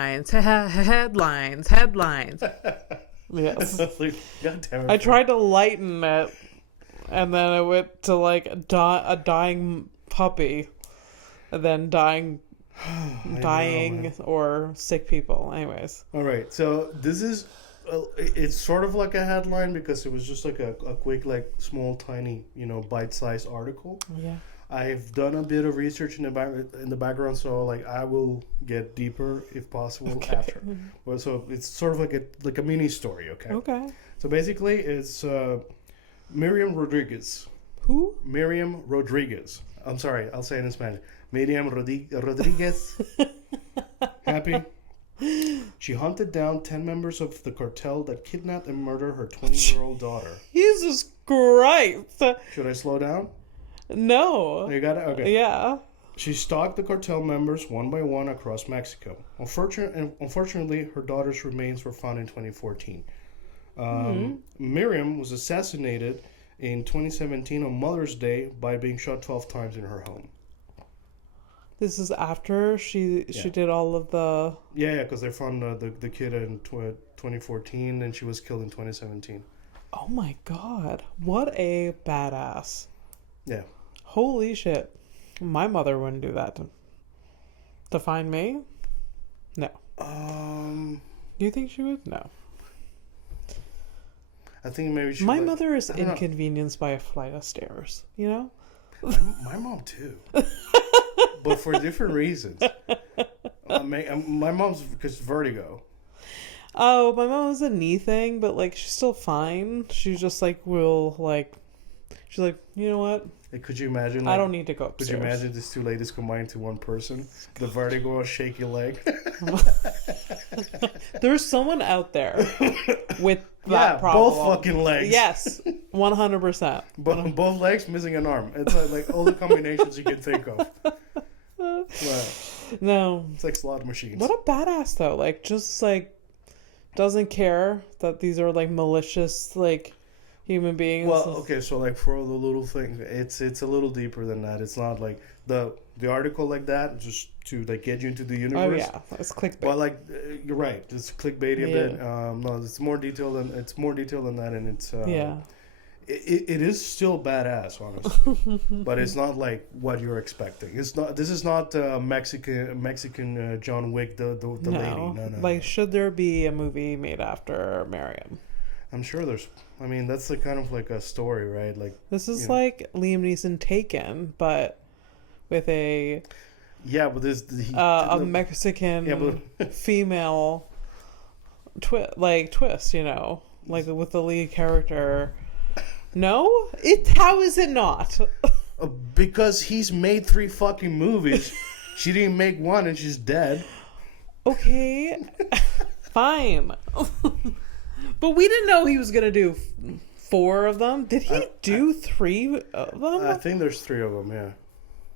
God damn it. I tried to lighten it, and then I went to like a dying puppy, and then dying or sick people. Anyways. All right, so this is it's sort of like a headline because it was just like a quick, like small, tiny, bite-sized article. Yeah. I've done a bit of research in the background, so like I will get deeper if possible after. Well, so it's sort of like a mini story, okay? Okay. So basically, it's Miriam Rodriguez. Who? Miriam Rodriguez. I'm sorry, I'll say it in Spanish. Miriam Rodriguez. Happy? She hunted down 10 members of the cartel that kidnapped and murdered her 20-year-old daughter. Jesus Christ. Should I slow down? No. You got it? Okay. Yeah. She stalked the cartel members one by one across Mexico. Unfortunately, her daughter's remains were found in 2014. Miriam was assassinated in 2017 on Mother's Day by being shot 12 times in her home. This is after she did all of the... Yeah, because they found the kid in 2014 and she was killed in 2017. Oh my God. What a badass. Yeah. Holy shit. My mother wouldn't do that to find me. No. Do you think she would? No. I think maybe she. My mother is inconvenienced by a flight of stairs. My mom too, but for different reasons. My mom's because vertigo. Oh, my mom has a knee thing, but like she's still fine. She's just like she's like, you know what? Like, could you imagine? I don't need to go upstairs. Could you imagine these two ladies combined to one person? The vertigo, shaky leg. There's someone out there with that problem. Both fucking legs. Yes, 100%. Both legs missing an arm. It's like all the combinations you can think of. Wow. No, it's like slot machines. What a badass though! Like, just like doesn't care that these are like malicious like human beings. Well, okay, so like for all the little things, it's a little deeper than that. It's not like the article like that just to like get you into the universe. Oh yeah, it's clickbait. But like you're right, it's clickbaity a bit. No, it's more detailed than that, and it's it is still badass, honestly. But it's not like what you're expecting. It's not. This is not Mexican John Wick, the lady. No. Like, should there be a movie made after Miriam? I'm sure there's. I mean, that's the kind of like a story, right? Like this is like Liam Neeson Taken, but with a but this a Mexican female twist, like with the lead character. No, how is it not? Because he's made 3 fucking movies. She didn't make one, and she's dead. Okay, fine. But we didn't know he was going to do 4 of them. Did he do 3 of them? I think there's 3 of them, yeah.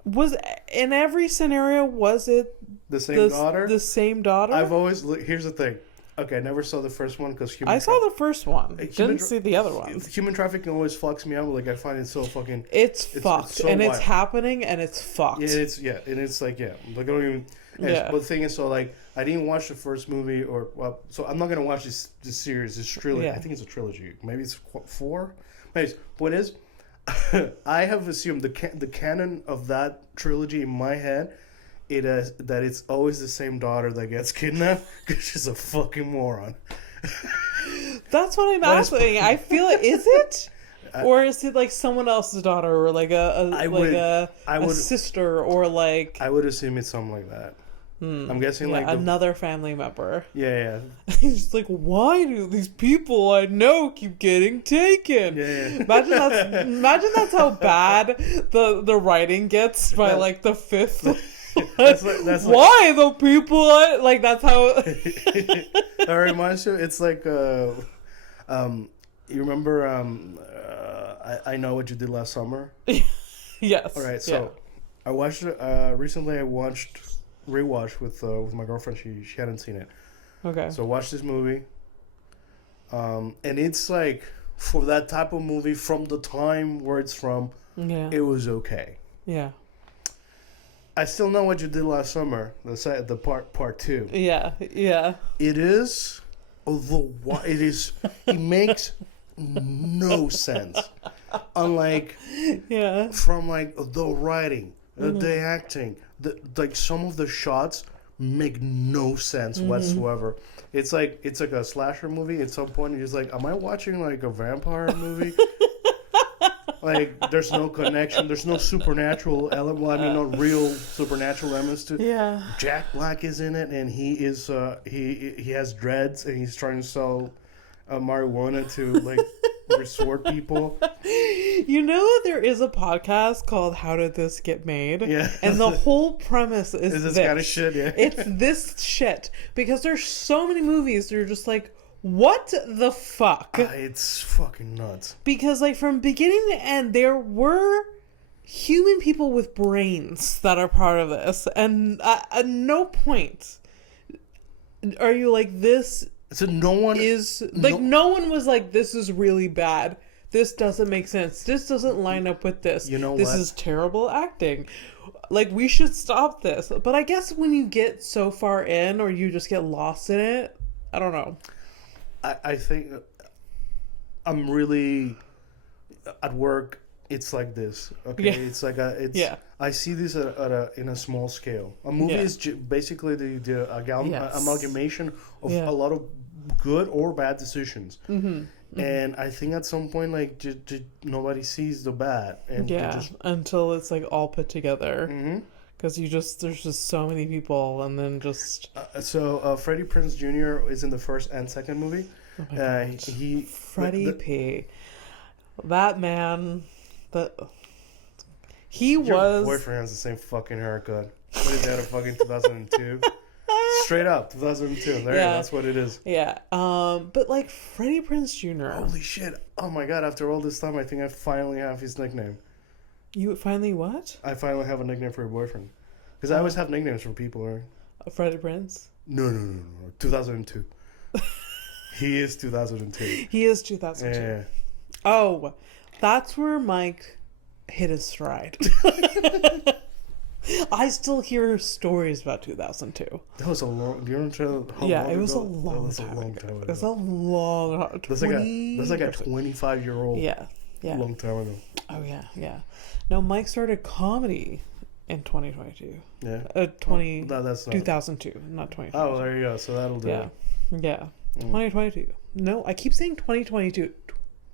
Was in every scenario, was it the same daughter? The same daughter? I've always... Here's the thing. Okay, I never saw the first one because I saw the first one. Didn't see the other ones. Human trafficking always fucks me out. Like, I find it so fucking... It's fucked. It's so and wild. It's happening and it's fucked. Yeah, and it's like, Like, I don't even... But the thing is, so, like, I didn't watch the first movie, so I'm not going to watch this series, this trilogy. Yeah. I think it's a trilogy. Maybe it's 4? Anyways, what is... I have assumed the canon of that trilogy in my head it's always the same daughter that gets kidnapped because she's a fucking moron. That's what I'm asking. I feel it. Is it? Or is it like someone else's daughter, or like a sister, or like... I would assume it's something like that. I'm guessing like another family member. Yeah. He's just like, why do these people I know keep getting taken? Yeah. Imagine that's how bad the writing gets by like the fifth. that's why the people like that's how. That reminds you. It's like you remember I Know What You Did Last Summer. Yes. All right. So I watched recently. I rewatched with my girlfriend. She hadn't seen it. Okay. So I watched this movie. And it's like, for that type of movie, from the time where it's from, it was okay. Yeah. I Still Know What You Did Last Summer, the part 2. Yeah. It is it makes no sense. Unlike from like the writing, the acting, like some of the shots make no sense whatsoever. It's like a slasher movie. At some point, you're just like, am I watching like a vampire movie? Like, there's no connection. There's no supernatural element. Well, I mean, not real supernatural elements to. Yeah. Jack Black is in it, and he is he has dreads, and he's trying to sell marijuana to like resort people. You know, there is a podcast called "How Did This Get Made?" Yeah. And the whole premise is this kind of shit. Yeah. It's this shit because there's so many movies that you're just like, what the fuck? It's fucking nuts. Because like from beginning to end, there were human people with brains that are part of this, and at no point are you like, this. So no one no one was like, this is really bad. This doesn't make sense. This doesn't line up with this. You know this what? Is terrible acting. Like, we should stop this. But I guess when you get so far in, or you just get lost in it, I don't know. I think I'm really at work. It's like this, okay? Yeah. It's like I see this in a small scale. A movie is basically the amalgamation of a lot of good or bad decisions. And I think at some point, like, nobody sees the bad, and until it's like all put together. Because there's just so many people, and then just... Freddie Prinze Jr. is in the first and second movie. Oh my God. Freddie P. That man... Your boyfriend has the same fucking haircut. What is that, a fucking 2002? Straight up, 2002. There, that's what it is. Yeah. But like Freddie Prinze Jr. Holy shit. Oh my God, after all this time, I think I finally have his nickname. You finally what? I finally have a nickname for a boyfriend. Because I always have nicknames for people, right? Freddie Prinze? No. 2002. He is 2002. He is 2002. Yeah. Oh, that's where Mike hit his stride. I still hear stories about 2002. That was a long... Do you remember how long it was ago? It was a long time ago. It was a long... That's like a 25-year-old. Yeah. Long time ago. Oh, yeah. No, Mike started comedy in 2022. Yeah. 2002, not 2022. Oh, there you go. So that'll do it. Yeah. 2022. No, I keep saying 2022.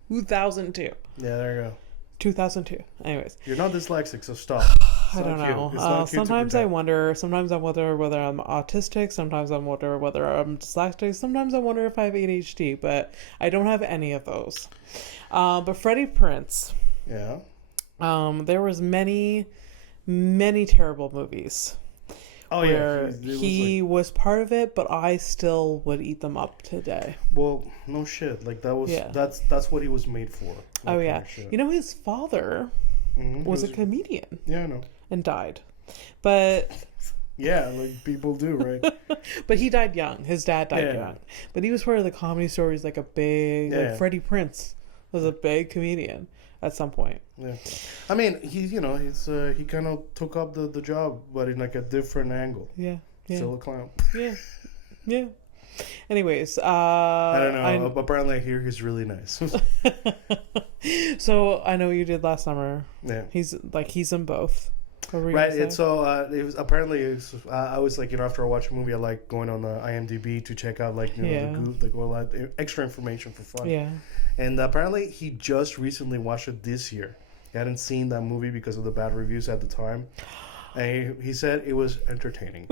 2002. Yeah, there you go. 2002. Anyways. You're not dyslexic, so stop. I don't know. Sometimes I wonder whether I'm autistic. Sometimes I wonder whether I'm dyslexic. Sometimes I wonder if I have ADHD, but I don't have any of those. But Freddie Prinze. Yeah. There was many terrible movies. Oh where he was part of it, but I still would eat them up today. Well, no shit. Like that's what he was made for. Oh yeah. You know, his father was a comedian. Yeah, I know. And died. But yeah, like people do, right? But he died young. His dad died young. But he was part of the Comedy Stories, like a big like Freddie Prinze was a big comedian at some point. Yeah. I mean, he kind of took up the job, but in like a different angle. Yeah. Still a clown. Yeah. Anyways, I don't know. Apparently, I hear he's really nice. So I Know What You Did Last Summer. Yeah. He's in both. What were you Right, gonna and say? so it was apparently I was like, after I watch a movie, I like going on the IMDb to check out like like all that extra information for fun. Yeah. And apparently he just recently watched it this year. He hadn't seen that movie because of the bad reviews at the time, and he said it was entertaining.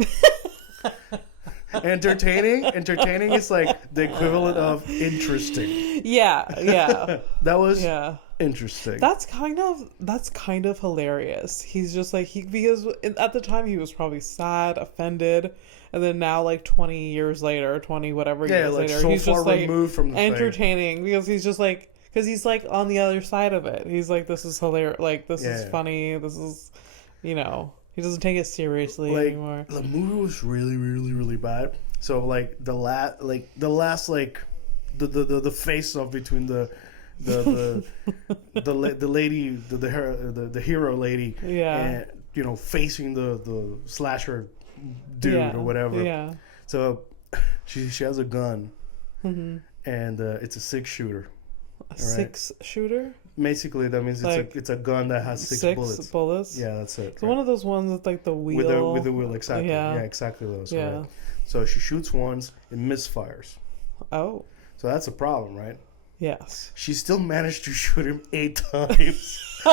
Entertaining is like the equivalent of interesting. Yeah. That was Yeah. interesting. That's kind of hilarious. He's just like because at the time he was probably sad, offended, and then now like 20 years later, 20 whatever years like later, so he's far just like removed from the entertaining because he's just like he's like on the other side of it. He's like, this is hilarious. Like this is funny. This is, he doesn't take it seriously anymore. The movie was really, really, really bad. So like the last the face off between the lady, the hero lady, and facing the slasher dude or whatever. Yeah. So she has a gun, and it's a 6-shooter. A 6-shooter? Basically, that means like it's a gun that has 6 bullets. Yeah, that's it. It's one of those ones with like the wheel. With the wheel, exactly. Yeah, exactly those. Yeah. Right? So she shoots once, it misfires. Oh. So that's a problem, right? Yes. She still managed to shoot him 8 times.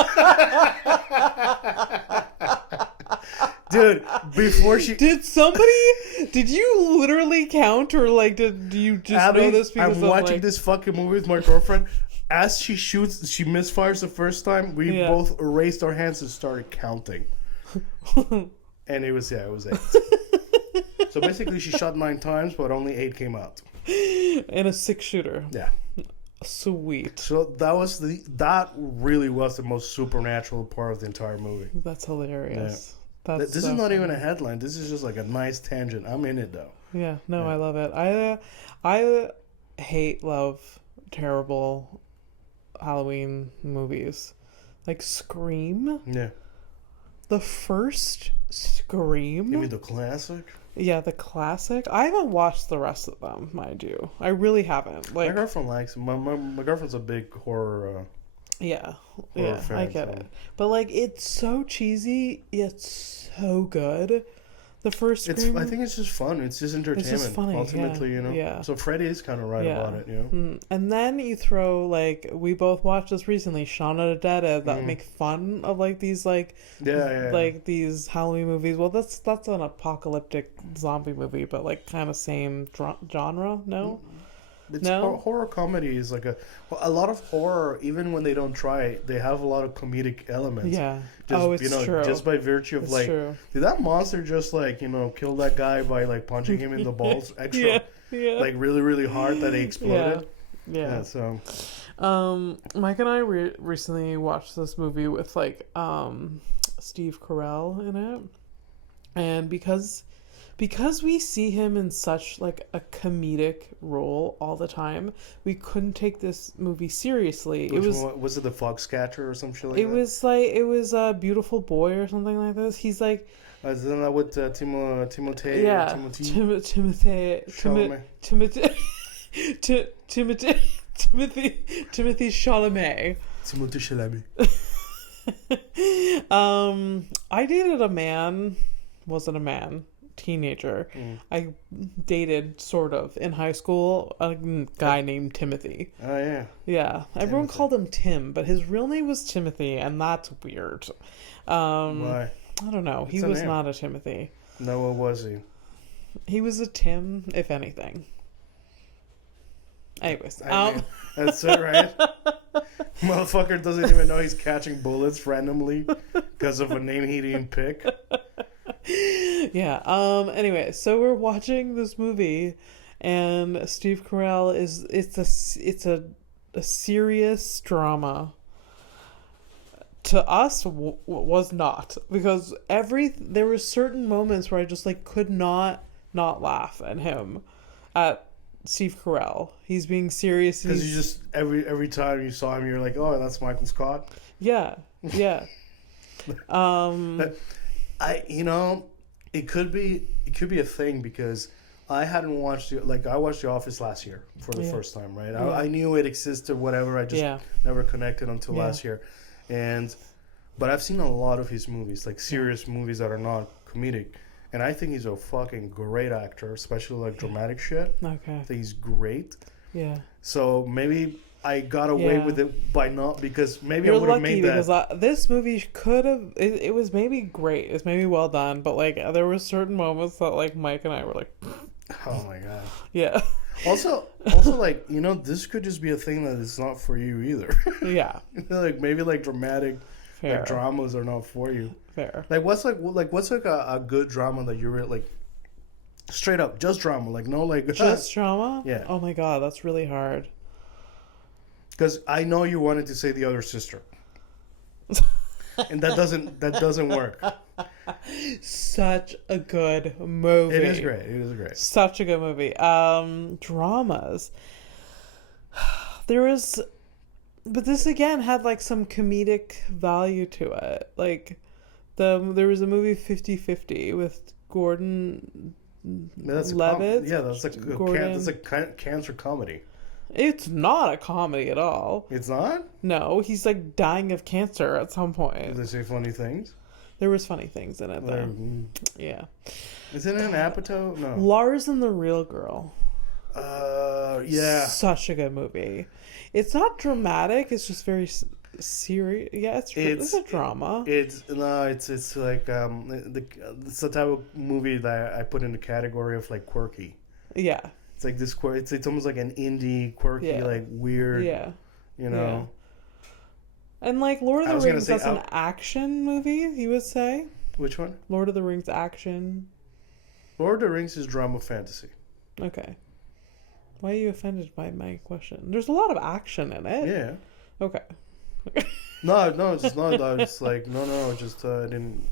Dude, before she... Did you literally count, or like did you just Abby, know this because I'm watching this fucking movie with my girlfriend. As she misfires the first time, we both raised our hands and started counting. And it was 8. So basically she shot 9 times, but only 8 came out. In a 6-shooter. Yeah. Sweet. So that really was the most supernatural part of the entire movie. That's hilarious. Yeah. This is not even a headline. This is just like a nice tangent. I'm in it though. Yeah. No, I love it. I love terrible Halloween movies. Like Scream. Yeah. The first Scream. You mean the classic? Yeah, the classic. I haven't watched the rest of them, mind you. I really haven't. Like, my girlfriend likes them. My girlfriend's a big horror. Fan, I get it. But like, it's so cheesy yet so good. The first Scream. I think it's just fun. It's just entertainment. It's just funny, ultimately, Yeah. So Freddy is kind of right about it, And then you throw like we both watched this recently, Shaun of the Dead, that make fun of like these these Halloween movies. Well, that's an apocalyptic zombie movie, but like kind of same genre. No. Horror comedy is like a lot of horror. Even when they don't try, they have a lot of comedic elements. Yeah. Just, true. Just by virtue of did that monster just like kill that guy by like punching him in the balls extra, like really really hard that he exploded. Yeah. So, Mike and I recently watched this movie with like Steve Carell in it, and because we see him in such like a comedic role all the time, we couldn't take this movie seriously. Was it the Foxcatcher or some shit like that? It was a Beautiful Boy or something like this. He's like, isn't that with Timothy? Yeah, Timothy Chalamet. Timothy Chalamet. I dated a man. Wasn't a man. Teenager. I dated sort of in high school a guy named Timothy. Oh yeah. Yeah. Everyone called him Tim, but his real name was Timothy, and that's weird. Why? I don't know. He was not a Timothy. No, what was he? He was a Tim, if anything. Anyways, that's it, right? Motherfucker doesn't even know he's catching bullets randomly because of a name he didn't pick. Yeah. Anyway, so we're watching this movie, and Steve Carell it's a serious drama. To us, was not, because there were certain moments where I just like could not laugh at him, at Steve Carell. He's being serious because you just every time you saw him, you're like, oh, that's Michael Scott. Yeah. It could be a thing because I hadn't watched I watched The Office last year for the first time, right? I knew it existed, whatever. I just never connected until last year, and but I've seen a lot of his movies, like serious movies that are not comedic. And I think he's a fucking great actor, especially like dramatic shit. Okay. I think he's great. Yeah. So maybe I got away with it by not, because maybe You're I would have lucky made that. because this movie could have. It was maybe great. It was maybe well done, but like there were certain moments that like Mike and I were like, oh my god. Yeah. Also, like, you know, this could just be a thing that is not for you either. Yeah. Like maybe like dramatic, Fair. like dramas are not for you. Fair. Like what's a good drama that you're like straight up just drama, like no like Just drama? Yeah. Oh my god, that's really hard. Because I know you wanted to say The Other Sister, and that doesn't work. Such a good movie. It is great. It is great. Such a good movie. Dramas. There was, but this again had like some comedic value to it. Like there was a movie 50-50 with Gordon Levitt. That's like cancer comedy. It's not a comedy at all. It's not? No, he's like dying of cancer at some point. Do they say funny things? There was funny things in it though. Yeah. Is it an Apatow? No. Lars and the Real Girl. Yeah. Such a good movie. It's not dramatic. It's just very serious. Yeah, it's a drama. It's like it's the type of movie that I put in the category of like quirky. Yeah. It's like this it's almost like an indie quirky, like weird. Yeah. You know. Yeah. And like Lord of the Rings, that's an action movie, you would say? Which one? Lord of the Rings action. Lord of the Rings is drama fantasy. Okay. Why are you offended by my question? There's a lot of action in it. Yeah. Okay. No, it's not. I was like, no, just I didn't.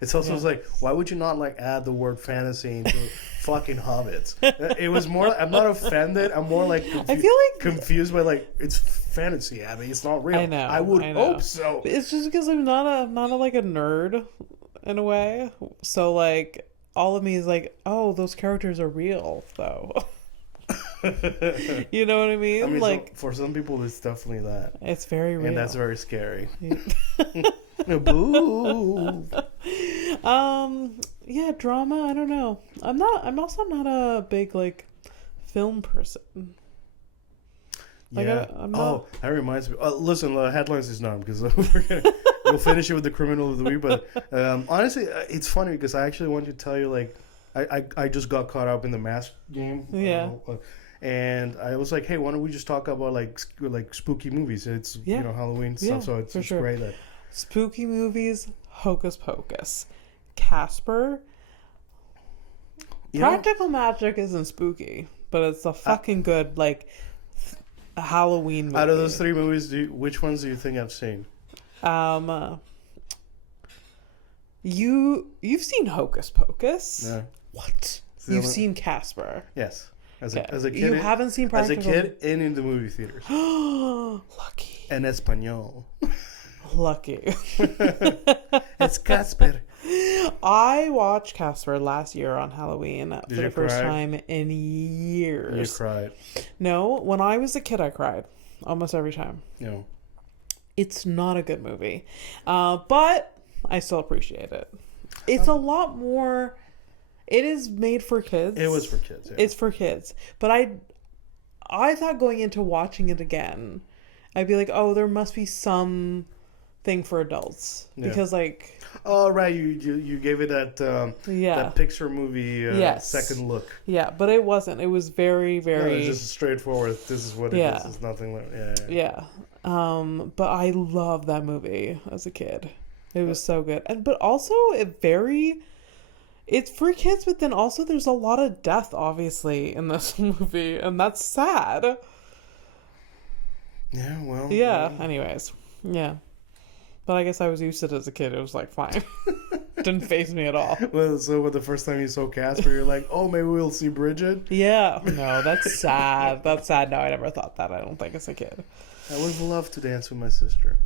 It's also like, why would you not like add the word fantasy into fucking hobbits? It was more. I'm not offended. I'm more like I feel like confused by like it's fantasy, Abby. It's not real. I know. I would hope so. It's just because I'm not a like a nerd in a way. So like all of me is like, oh, those characters are real though. You know what I mean? I mean, like so for some people, it's definitely that. It's very real, and that's very scary. Boo. Yeah, drama. I don't know. I'm also not a big like film person. Like, yeah. I'm not... that reminds me. Listen, headlines is not because we'll finish it with the criminal of the week. But honestly, it's funny because I actually want to tell you, like, I just got caught up in the Mask game. Yeah. And I was like, hey, why don't we just talk about like spooky movies? It's Halloween stuff, so it's great that spooky movies. Hocus Pocus, Casper. Practical Magic isn't spooky, but it's a fucking good like Halloween movie. Out of those three movies, which ones do you think I've seen? You've seen Hocus Pocus? Yeah. What? You've seen Casper? Yes. As a kid, you haven't seen Practical... As a kid, and in the movie theaters. Lucky. En español. Lucky. It's Casper. I watched Casper last year on Halloween for the first time in years. You cried? No, when I was a kid, I cried almost every time. No. It's not a good movie, but I still appreciate it. It's a lot more... It is made for kids. It was for kids. Yeah. It's for kids. But I thought going into watching it again, I'd be like, oh, there must be some thing for adults. Yeah. Because like... Oh, right. You gave it that Pixar movie second look. Yeah, but it wasn't. It was very, very... No, it's just straightforward. This is what it is. It's nothing like... Yeah. But I loved that movie as a kid. It was so good. But also, it's for kids, but then also there's a lot of death, obviously, in this movie, and that's sad. Yeah, well... Yeah, anyways. Yeah. But I guess I was used to it as a kid. It was, like, fine. Didn't faze me at all. Well, so the first time you saw Casper, you're like, oh, maybe we'll see Bridget? Yeah. No, that's sad. That's sad. No, I never thought that. I don't think as a kid. I would love to dance with my sister.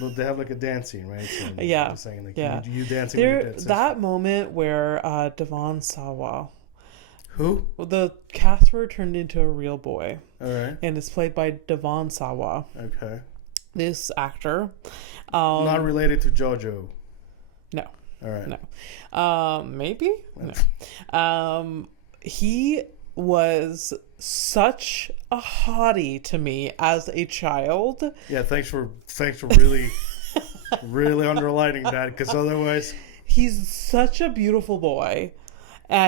But they have like a dance scene, right? So yeah. I'm saying, like, you dancing with your dead sister. That moment where Devon Sawa, Who? Well, the Casper turned into a real boy. All right. And is played by Devon Sawa. Okay. This actor. Not related to JoJo. No. All right. No. Maybe? No. He was such a hottie to me as a child. Yeah, thanks for really really underlining that, because otherwise he's such a beautiful boy.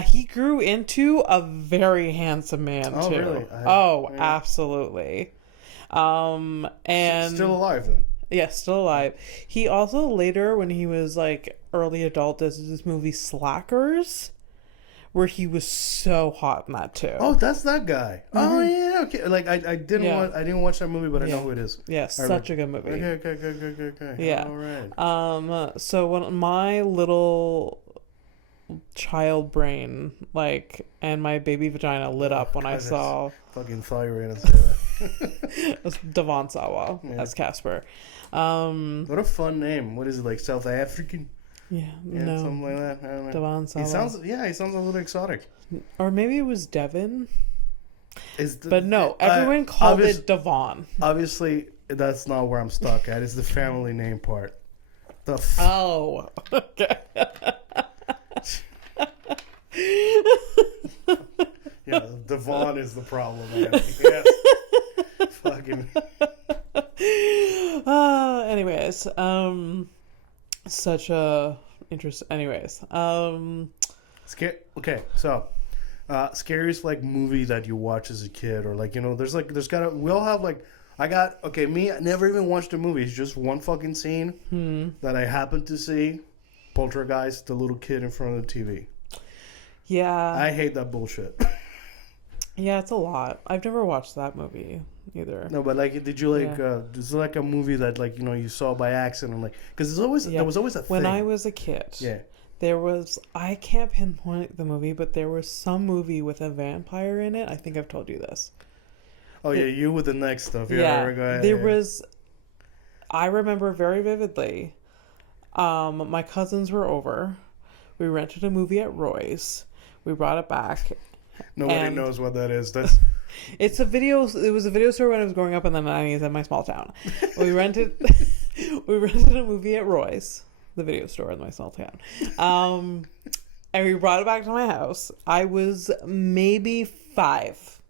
He grew into a very handsome man too. Really? Absolutely. And still alive then? Yeah, still alive. He also later, when he was like early adult, does this movie Slackers, where he was so hot in that too. Oh, that's that guy. Mm-hmm. Oh yeah, okay. Like I didn't watch that movie, but I know who it is. Yeah, such a good movie. Okay. Yeah. All right. So when my little child brain, like, and my baby vagina lit up when I saw fucking thyroid and stuff. Devon Sawa as Casper. What a fun name. What is it, like South African? Yeah, no, something like that. I don't know. Devon Sawa. He sounds a little exotic. Or maybe it was Devon. But no, everyone called it Devon. Obviously, that's not where I'm stuck at. It's the family name part. Oh, okay. Yeah, Devon is the problem. Yes. Fucking. Anyways, such a interest. Anyways, Okay, so, scariest like movie that you watch as a kid, or like, you know, we all have like, me, I never even watched a movie. It's just one fucking scene that I happened to see. Poltergeist, the little kid in front of the TV. Yeah. I hate that bullshit. Yeah, it's a lot. I've never watched that movie either. No, but like, did you like? Is it like a movie that like, you know, you saw by accident? Like, because there was always a thing. When I was a kid, there was, I can't pinpoint the movie, but there was some movie with a vampire in it. I think I've told you this. Oh yeah, you with the next stuff. Yeah, go ahead, there was. I remember very vividly. My cousins were over. We rented a movie at Roy's. We brought it back. Nobody knows what that is. That's. It was a video store when I was growing up in the 90s in my small town. We rented a movie at Roy's, the video store in my small town. And we brought it back to my house. I was maybe 5.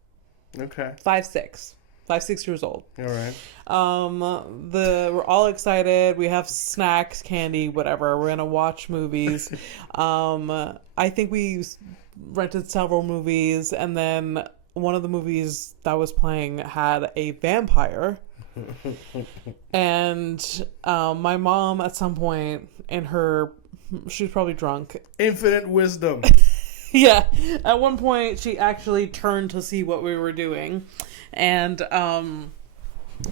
Okay. 5, 6 years old. All right. We're all excited. We have snacks, candy, whatever. We're gonna watch movies. I think we rented several movies, and then one of the movies that was playing had a vampire. And my mom, at some point she was probably drunk. Infinite wisdom. Yeah. At one point, she actually turned to see what we were doing. And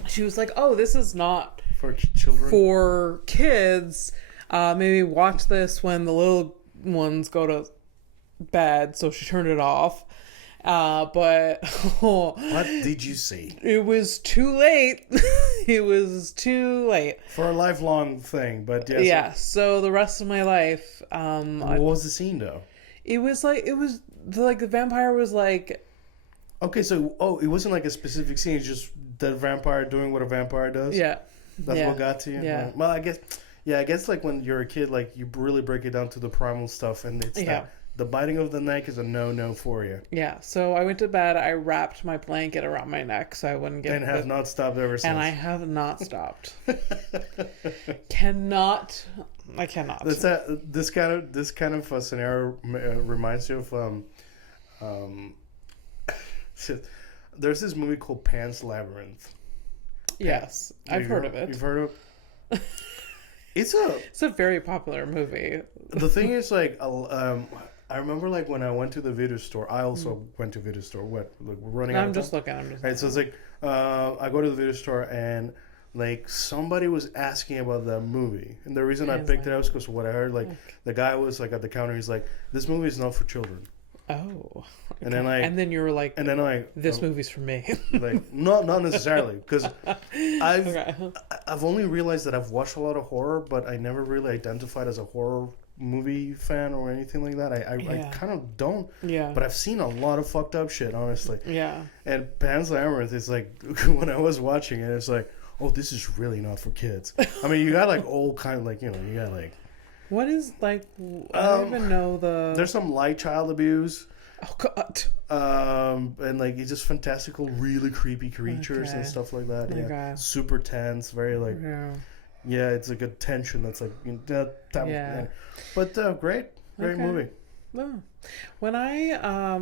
she was like, oh, this is not for children, for kids. Maybe watch this when the little ones go to bed. So she turned it off. But what did you see? It was too late. It was too late for a lifelong thing. But yes, yeah. So the rest of my life, what was the scene though? It was the vampire was like. Okay, so it wasn't like a specific scene. It's just the vampire doing what a vampire does. Yeah, that's what got to you. Yeah. Well, I guess like when you're a kid, like you really break it down to the primal stuff, and it's the biting of the neck is a no for you. Yeah. So I went to bed. I wrapped my blanket around my neck so I wouldn't get. And have not stopped ever since. And I have not stopped. Cannot. I cannot. This kind of a scenario reminds you of there's this movie called Pan's Labyrinth. Yes, I've heard of it. You've heard of? It's a very popular movie. The thing is, like, I remember, like, when I went to the video store. I also went to video store. We're running. I'm just looking. Right, so it's like I go to the video store and like somebody was asking about that movie, and the reason I picked it up was because what I heard, like the guy was like at the counter. He's like, "This movie is not for children." Oh, okay. And then you were like, this movie's for me. Like, not necessarily, because I've only realized that I've watched a lot of horror, but I never really identified as a horror movie fan or anything like that. I kind of don't. Yeah. But I've seen a lot of fucked up shit, honestly. Yeah. And Pan's Labyrinth is like, when I was watching it, it's like, oh, this is really not for kids. I mean, you got like old kind of like, you got like. What is like? I don't even know the. There's some light child abuse. Oh God. And like it's just fantastical, really creepy creatures and stuff like that. Yeah. Super tense, very like. Yeah, it's a good tension. That's like but great movie. Oh. When I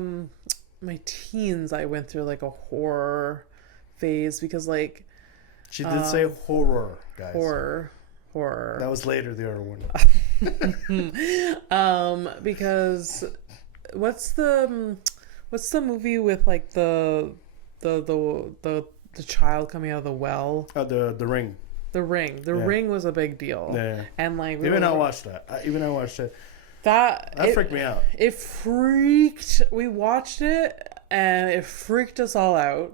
my teens, I went through like a horror phase because like. She did say horror, guys. Horror. That was later, the other one. Because what's the movie with like the child coming out of the well? Oh, the Ring. The Ring was a big deal. Yeah. And like I watched that. I watched it. That freaked me out. We watched it and it freaked us all out.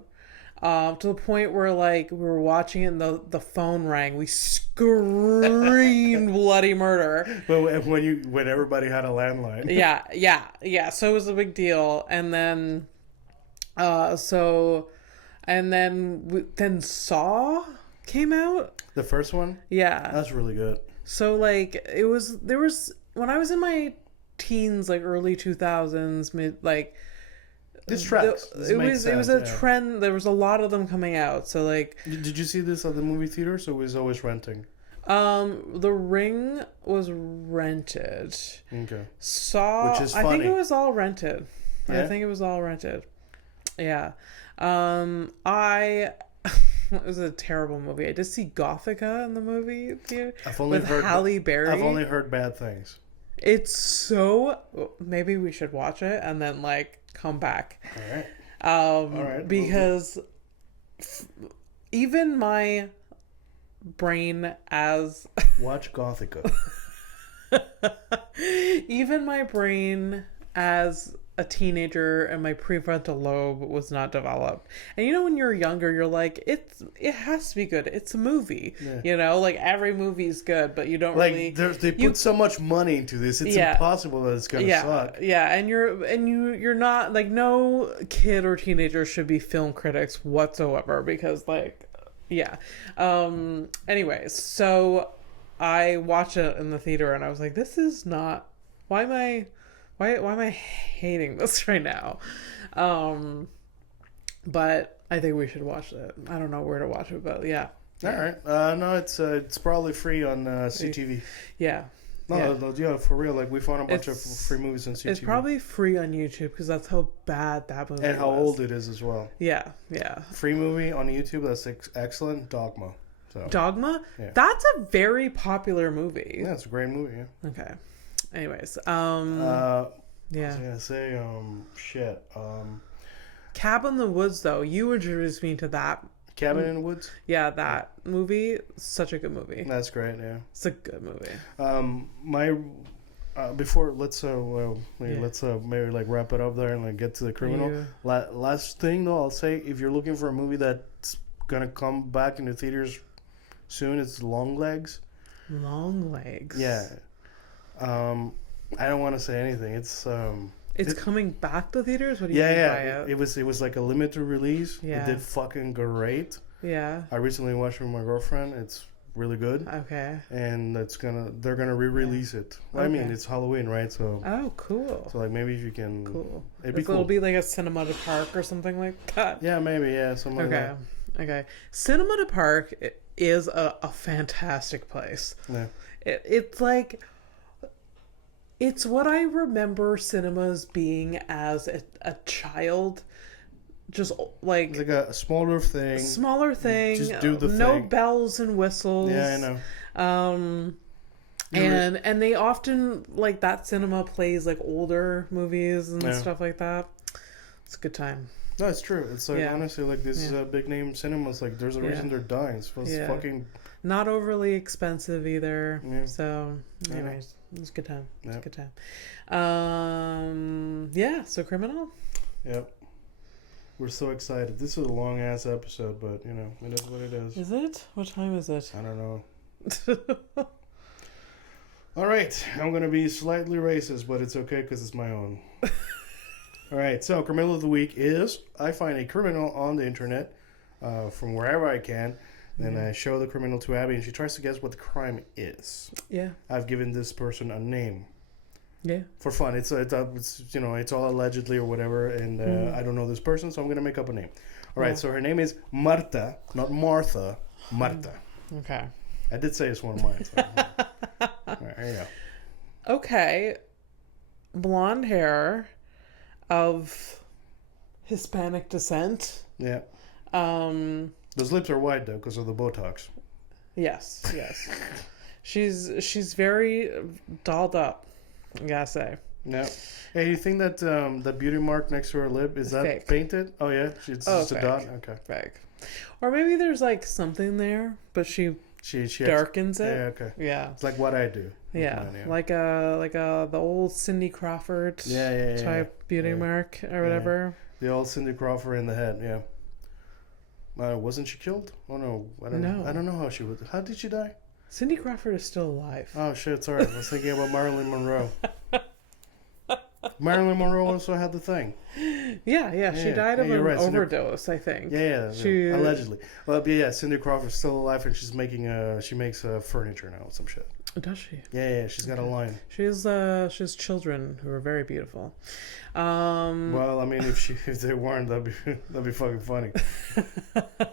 To the point where like we were watching it and the phone rang. We screamed bloody murder. Well, when everybody had a landline. Yeah. So it was a big deal, and then, then Saw came out. The first one. Yeah, that's really good. So like there was when I was in my teens, like early 2000s, mid like. This tracks. It was a trend. There was a lot of them coming out. So like, did you see this at the movie theater? So it was always renting. The Ring was rented. Okay. Saw. Which is funny. I think it was all rented. Yeah? I think it was all rented. Yeah. It was a terrible movie. I did see Gothica in the movie theater with Halle Berry. I've only heard bad things. It's so. Maybe we should watch it and then like. Come back. All right. Because even my brain as watch Gothica. Even my brain as a teenager and my prefrontal lobe was not developed. And you know when you're younger you're like it has to be good. It's a movie. Yeah. You know, like every movie's good, but you don't like, really they put so much money into this. It's impossible that it's going to suck. Yeah, and you're not like no kid or teenager should be film critics whatsoever because like anyways, so I watched it in the theater and I was like this is not why am I hating this right now? But I think we should watch it. I don't know where to watch it, but yeah. All right. No, it's probably free on CTV. Yeah. No, for real. Like we found a bunch of free movies on CTV. It's probably free on YouTube because that's how bad that movie is. And how old it is as well. Yeah. Free movie on YouTube. That's excellent. Dogma. So. Dogma? Yeah. That's a very popular movie. Yeah, it's a great movie. Yeah. Okay. Anyways, yeah. I was gonna say, Cabin in the Woods, though. You introduced me to that. Cabin in the Woods? Yeah, that movie. Such a good movie. That's great, yeah. It's a good movie. Before, let's maybe like wrap it up there and like get to the criminal. Yeah. Last thing, though, I'll say, if you're looking for a movie that's gonna come back into theaters soon, it's Long Legs. Long Legs? Yeah. I don't want to say anything. It's coming back to theaters? What do you mean by it? It was like a limited release. Yeah. It did fucking great. Yeah. I recently watched it with my girlfriend. It's really good. Okay. And they're gonna re-release it. Well, okay. I mean, it's Halloween, right? So. Oh, cool. So like maybe if you can. Cool. It'll be like a Cinema de Park or something like that. Yeah, maybe. Yeah, something like that. Okay. Cinema de Park is a fantastic place. Yeah. It's like. It's what I remember cinemas being as a child. Just like... It's like a smaller thing. Just do the thing. No bells and whistles. Yeah, I know. And they often, like, that cinema plays, like, older movies and stuff like that. It's a good time. No, it's true. It's like, honestly, like, these big name cinemas, like, there's a reason they're dying. It's fucking... Not overly expensive either. Yeah. So, anyways, it was a good time. It's a good time. So Criminal? Yep. We're so excited. This is a long ass episode, but you know, it is what it is. Is it? What time is it? I don't know. All right, I'm gonna be slightly racist, but it's okay because it's my own. All right, so criminal of the week is I find a criminal on the internet from wherever I can, and I show the criminal to Abby, and she tries to guess what the crime is. Yeah. I've given this person a name. Yeah. For fun, it's it's all allegedly or whatever, and I don't know this person, so I'm gonna make up a name. All right, so her name is Marta, not Martha. Marta. Okay. I did say it's one of mine. So. All right, there you go. Okay. Blonde hair of Hispanic descent. Yeah. Um. Those lips are wide though because of the Botox. Yes. Yes. She's very dolled up. I gotta say. Yeah. Hey, you think that that beauty mark next to her lip is that fake. painted? Oh yeah, it's just a dot. Okay. Fake. Or maybe there's like something there, but she darkens it. Yeah. Okay. Yeah. It's like what I do. Yeah. Mine, Like the old Cindy Crawford type beauty mark or whatever. The old Cindy Crawford in the head. Yeah. Wasn't she killed? Oh no, I don't know. I don't know how she was. How did she die? Cindy Crawford is still alive. Oh shit! Sorry, I was thinking about Marilyn Monroe. Marilyn Monroe also had the thing. Yeah. She died of an overdose, I think. Yeah. Allegedly. Well, yeah. Cindy Crawford's still alive, and she's she makes furniture now, some shit. Does she? Yeah. She's got a line. She has children who are very beautiful. Well, I mean, if they weren't, that'd be fucking funny.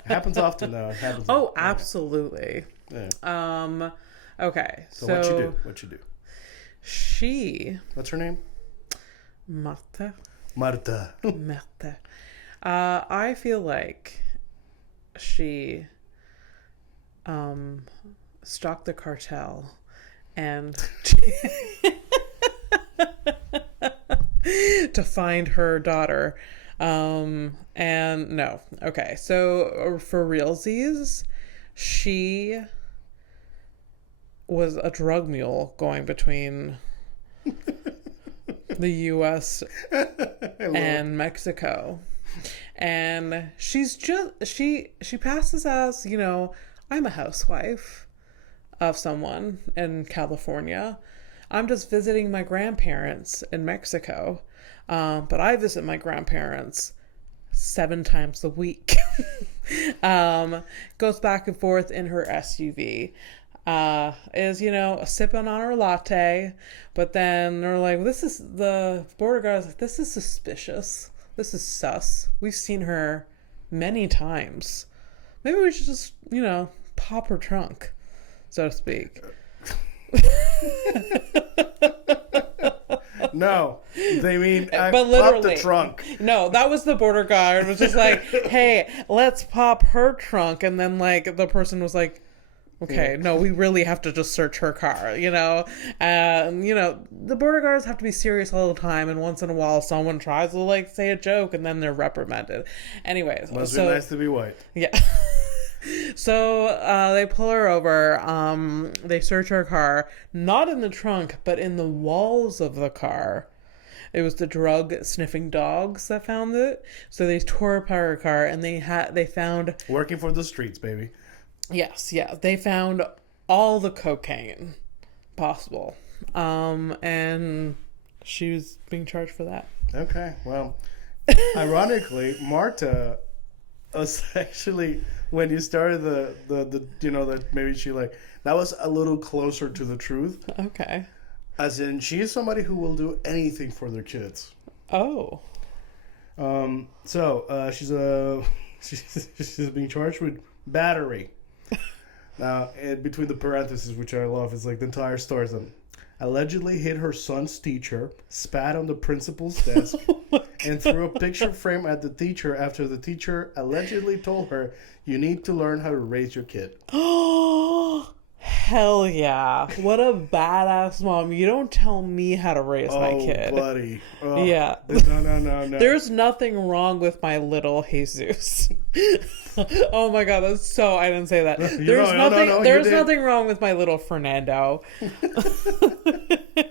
Happens often now. It happens. Oh, absolutely. Yeah. Okay. So what you do? She. What's her name? Marta. Marta. I feel like she stalked the cartel and to find her daughter. And no. Okay. So for realsies, she was a drug mule going between the U.S. and Mexico. And she's just, she passes as, I'm a housewife of someone in California. I'm just visiting my grandparents in Mexico. But I visit my grandparents 7 times a week. Goes back and forth in her SUV. Is sipping on her latte, but then they're like, the border guard's like, this is suspicious, this is sus, we've seen her many times, maybe we should just pop her trunk, so to speak. No, they mean but literally, pop the trunk. No, that was the border guard. It was just like, hey, let's pop her trunk, and then like the person was like, okay, no, we really have to just search her car, the border guards have to be serious all the time, and once in a while someone tries to like say a joke and then they're reprimanded. Anyways. Must be nice to be white. Yeah. So they pull her over, they search her car, not in the trunk, but in the walls of the car. It was the drug sniffing dogs that found it. So they tore apart her car and they found... Working for the streets, baby. Yes, yeah. They found all the cocaine possible. And she was being charged for that. Okay, well, ironically, Marta was actually, when you started the that maybe she that was a little closer to the truth. Okay. As in, she is somebody who will do anything for their kids. Oh. So she's being charged with battery. Now, between the parentheses, which I love, is like the entire story. Allegedly hit her son's teacher, spat on the principal's desk, and threw a picture frame at the teacher after the teacher allegedly told her, "You need to learn how to raise your kid." Oh, hell yeah. What a badass mom. You don't tell me how to raise my kid. Oh, buddy. Oh, yeah. No. There's nothing wrong with my little Jesus. Oh my god, that's so... I didn't say that. There's nothing wrong with my little Fernando.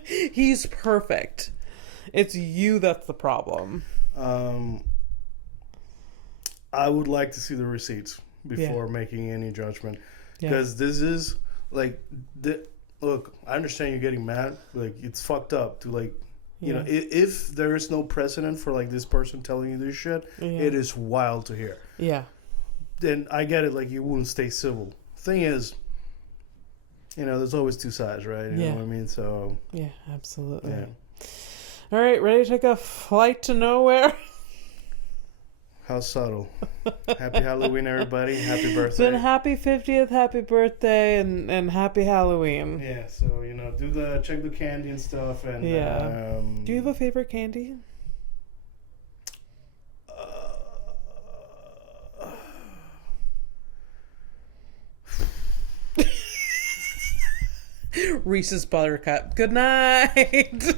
He's perfect. It's you that's the problem. I would like to see the receipts before making any judgment. Because this is... look, I understand you're getting mad. Like, it's fucked up to, like, you Yeah. know, if there is no precedent for, like, this person telling you this shit, Yeah. it is wild to hear. Yeah. Then I get it, like, you wouldn't stay civil. Thing is, you know, there's always two sides, right? You Yeah. know what I mean? So, Yeah, absolutely. yeah. All right, ready to take a flight to nowhere? How subtle. Happy Halloween, everybody. Happy It's birthday. been happy 50th, happy birthday, and happy Halloween. Yeah, so, you know, check the candy and stuff. And Yeah. Do you have a favorite candy? Reese's Buttercup. Good night.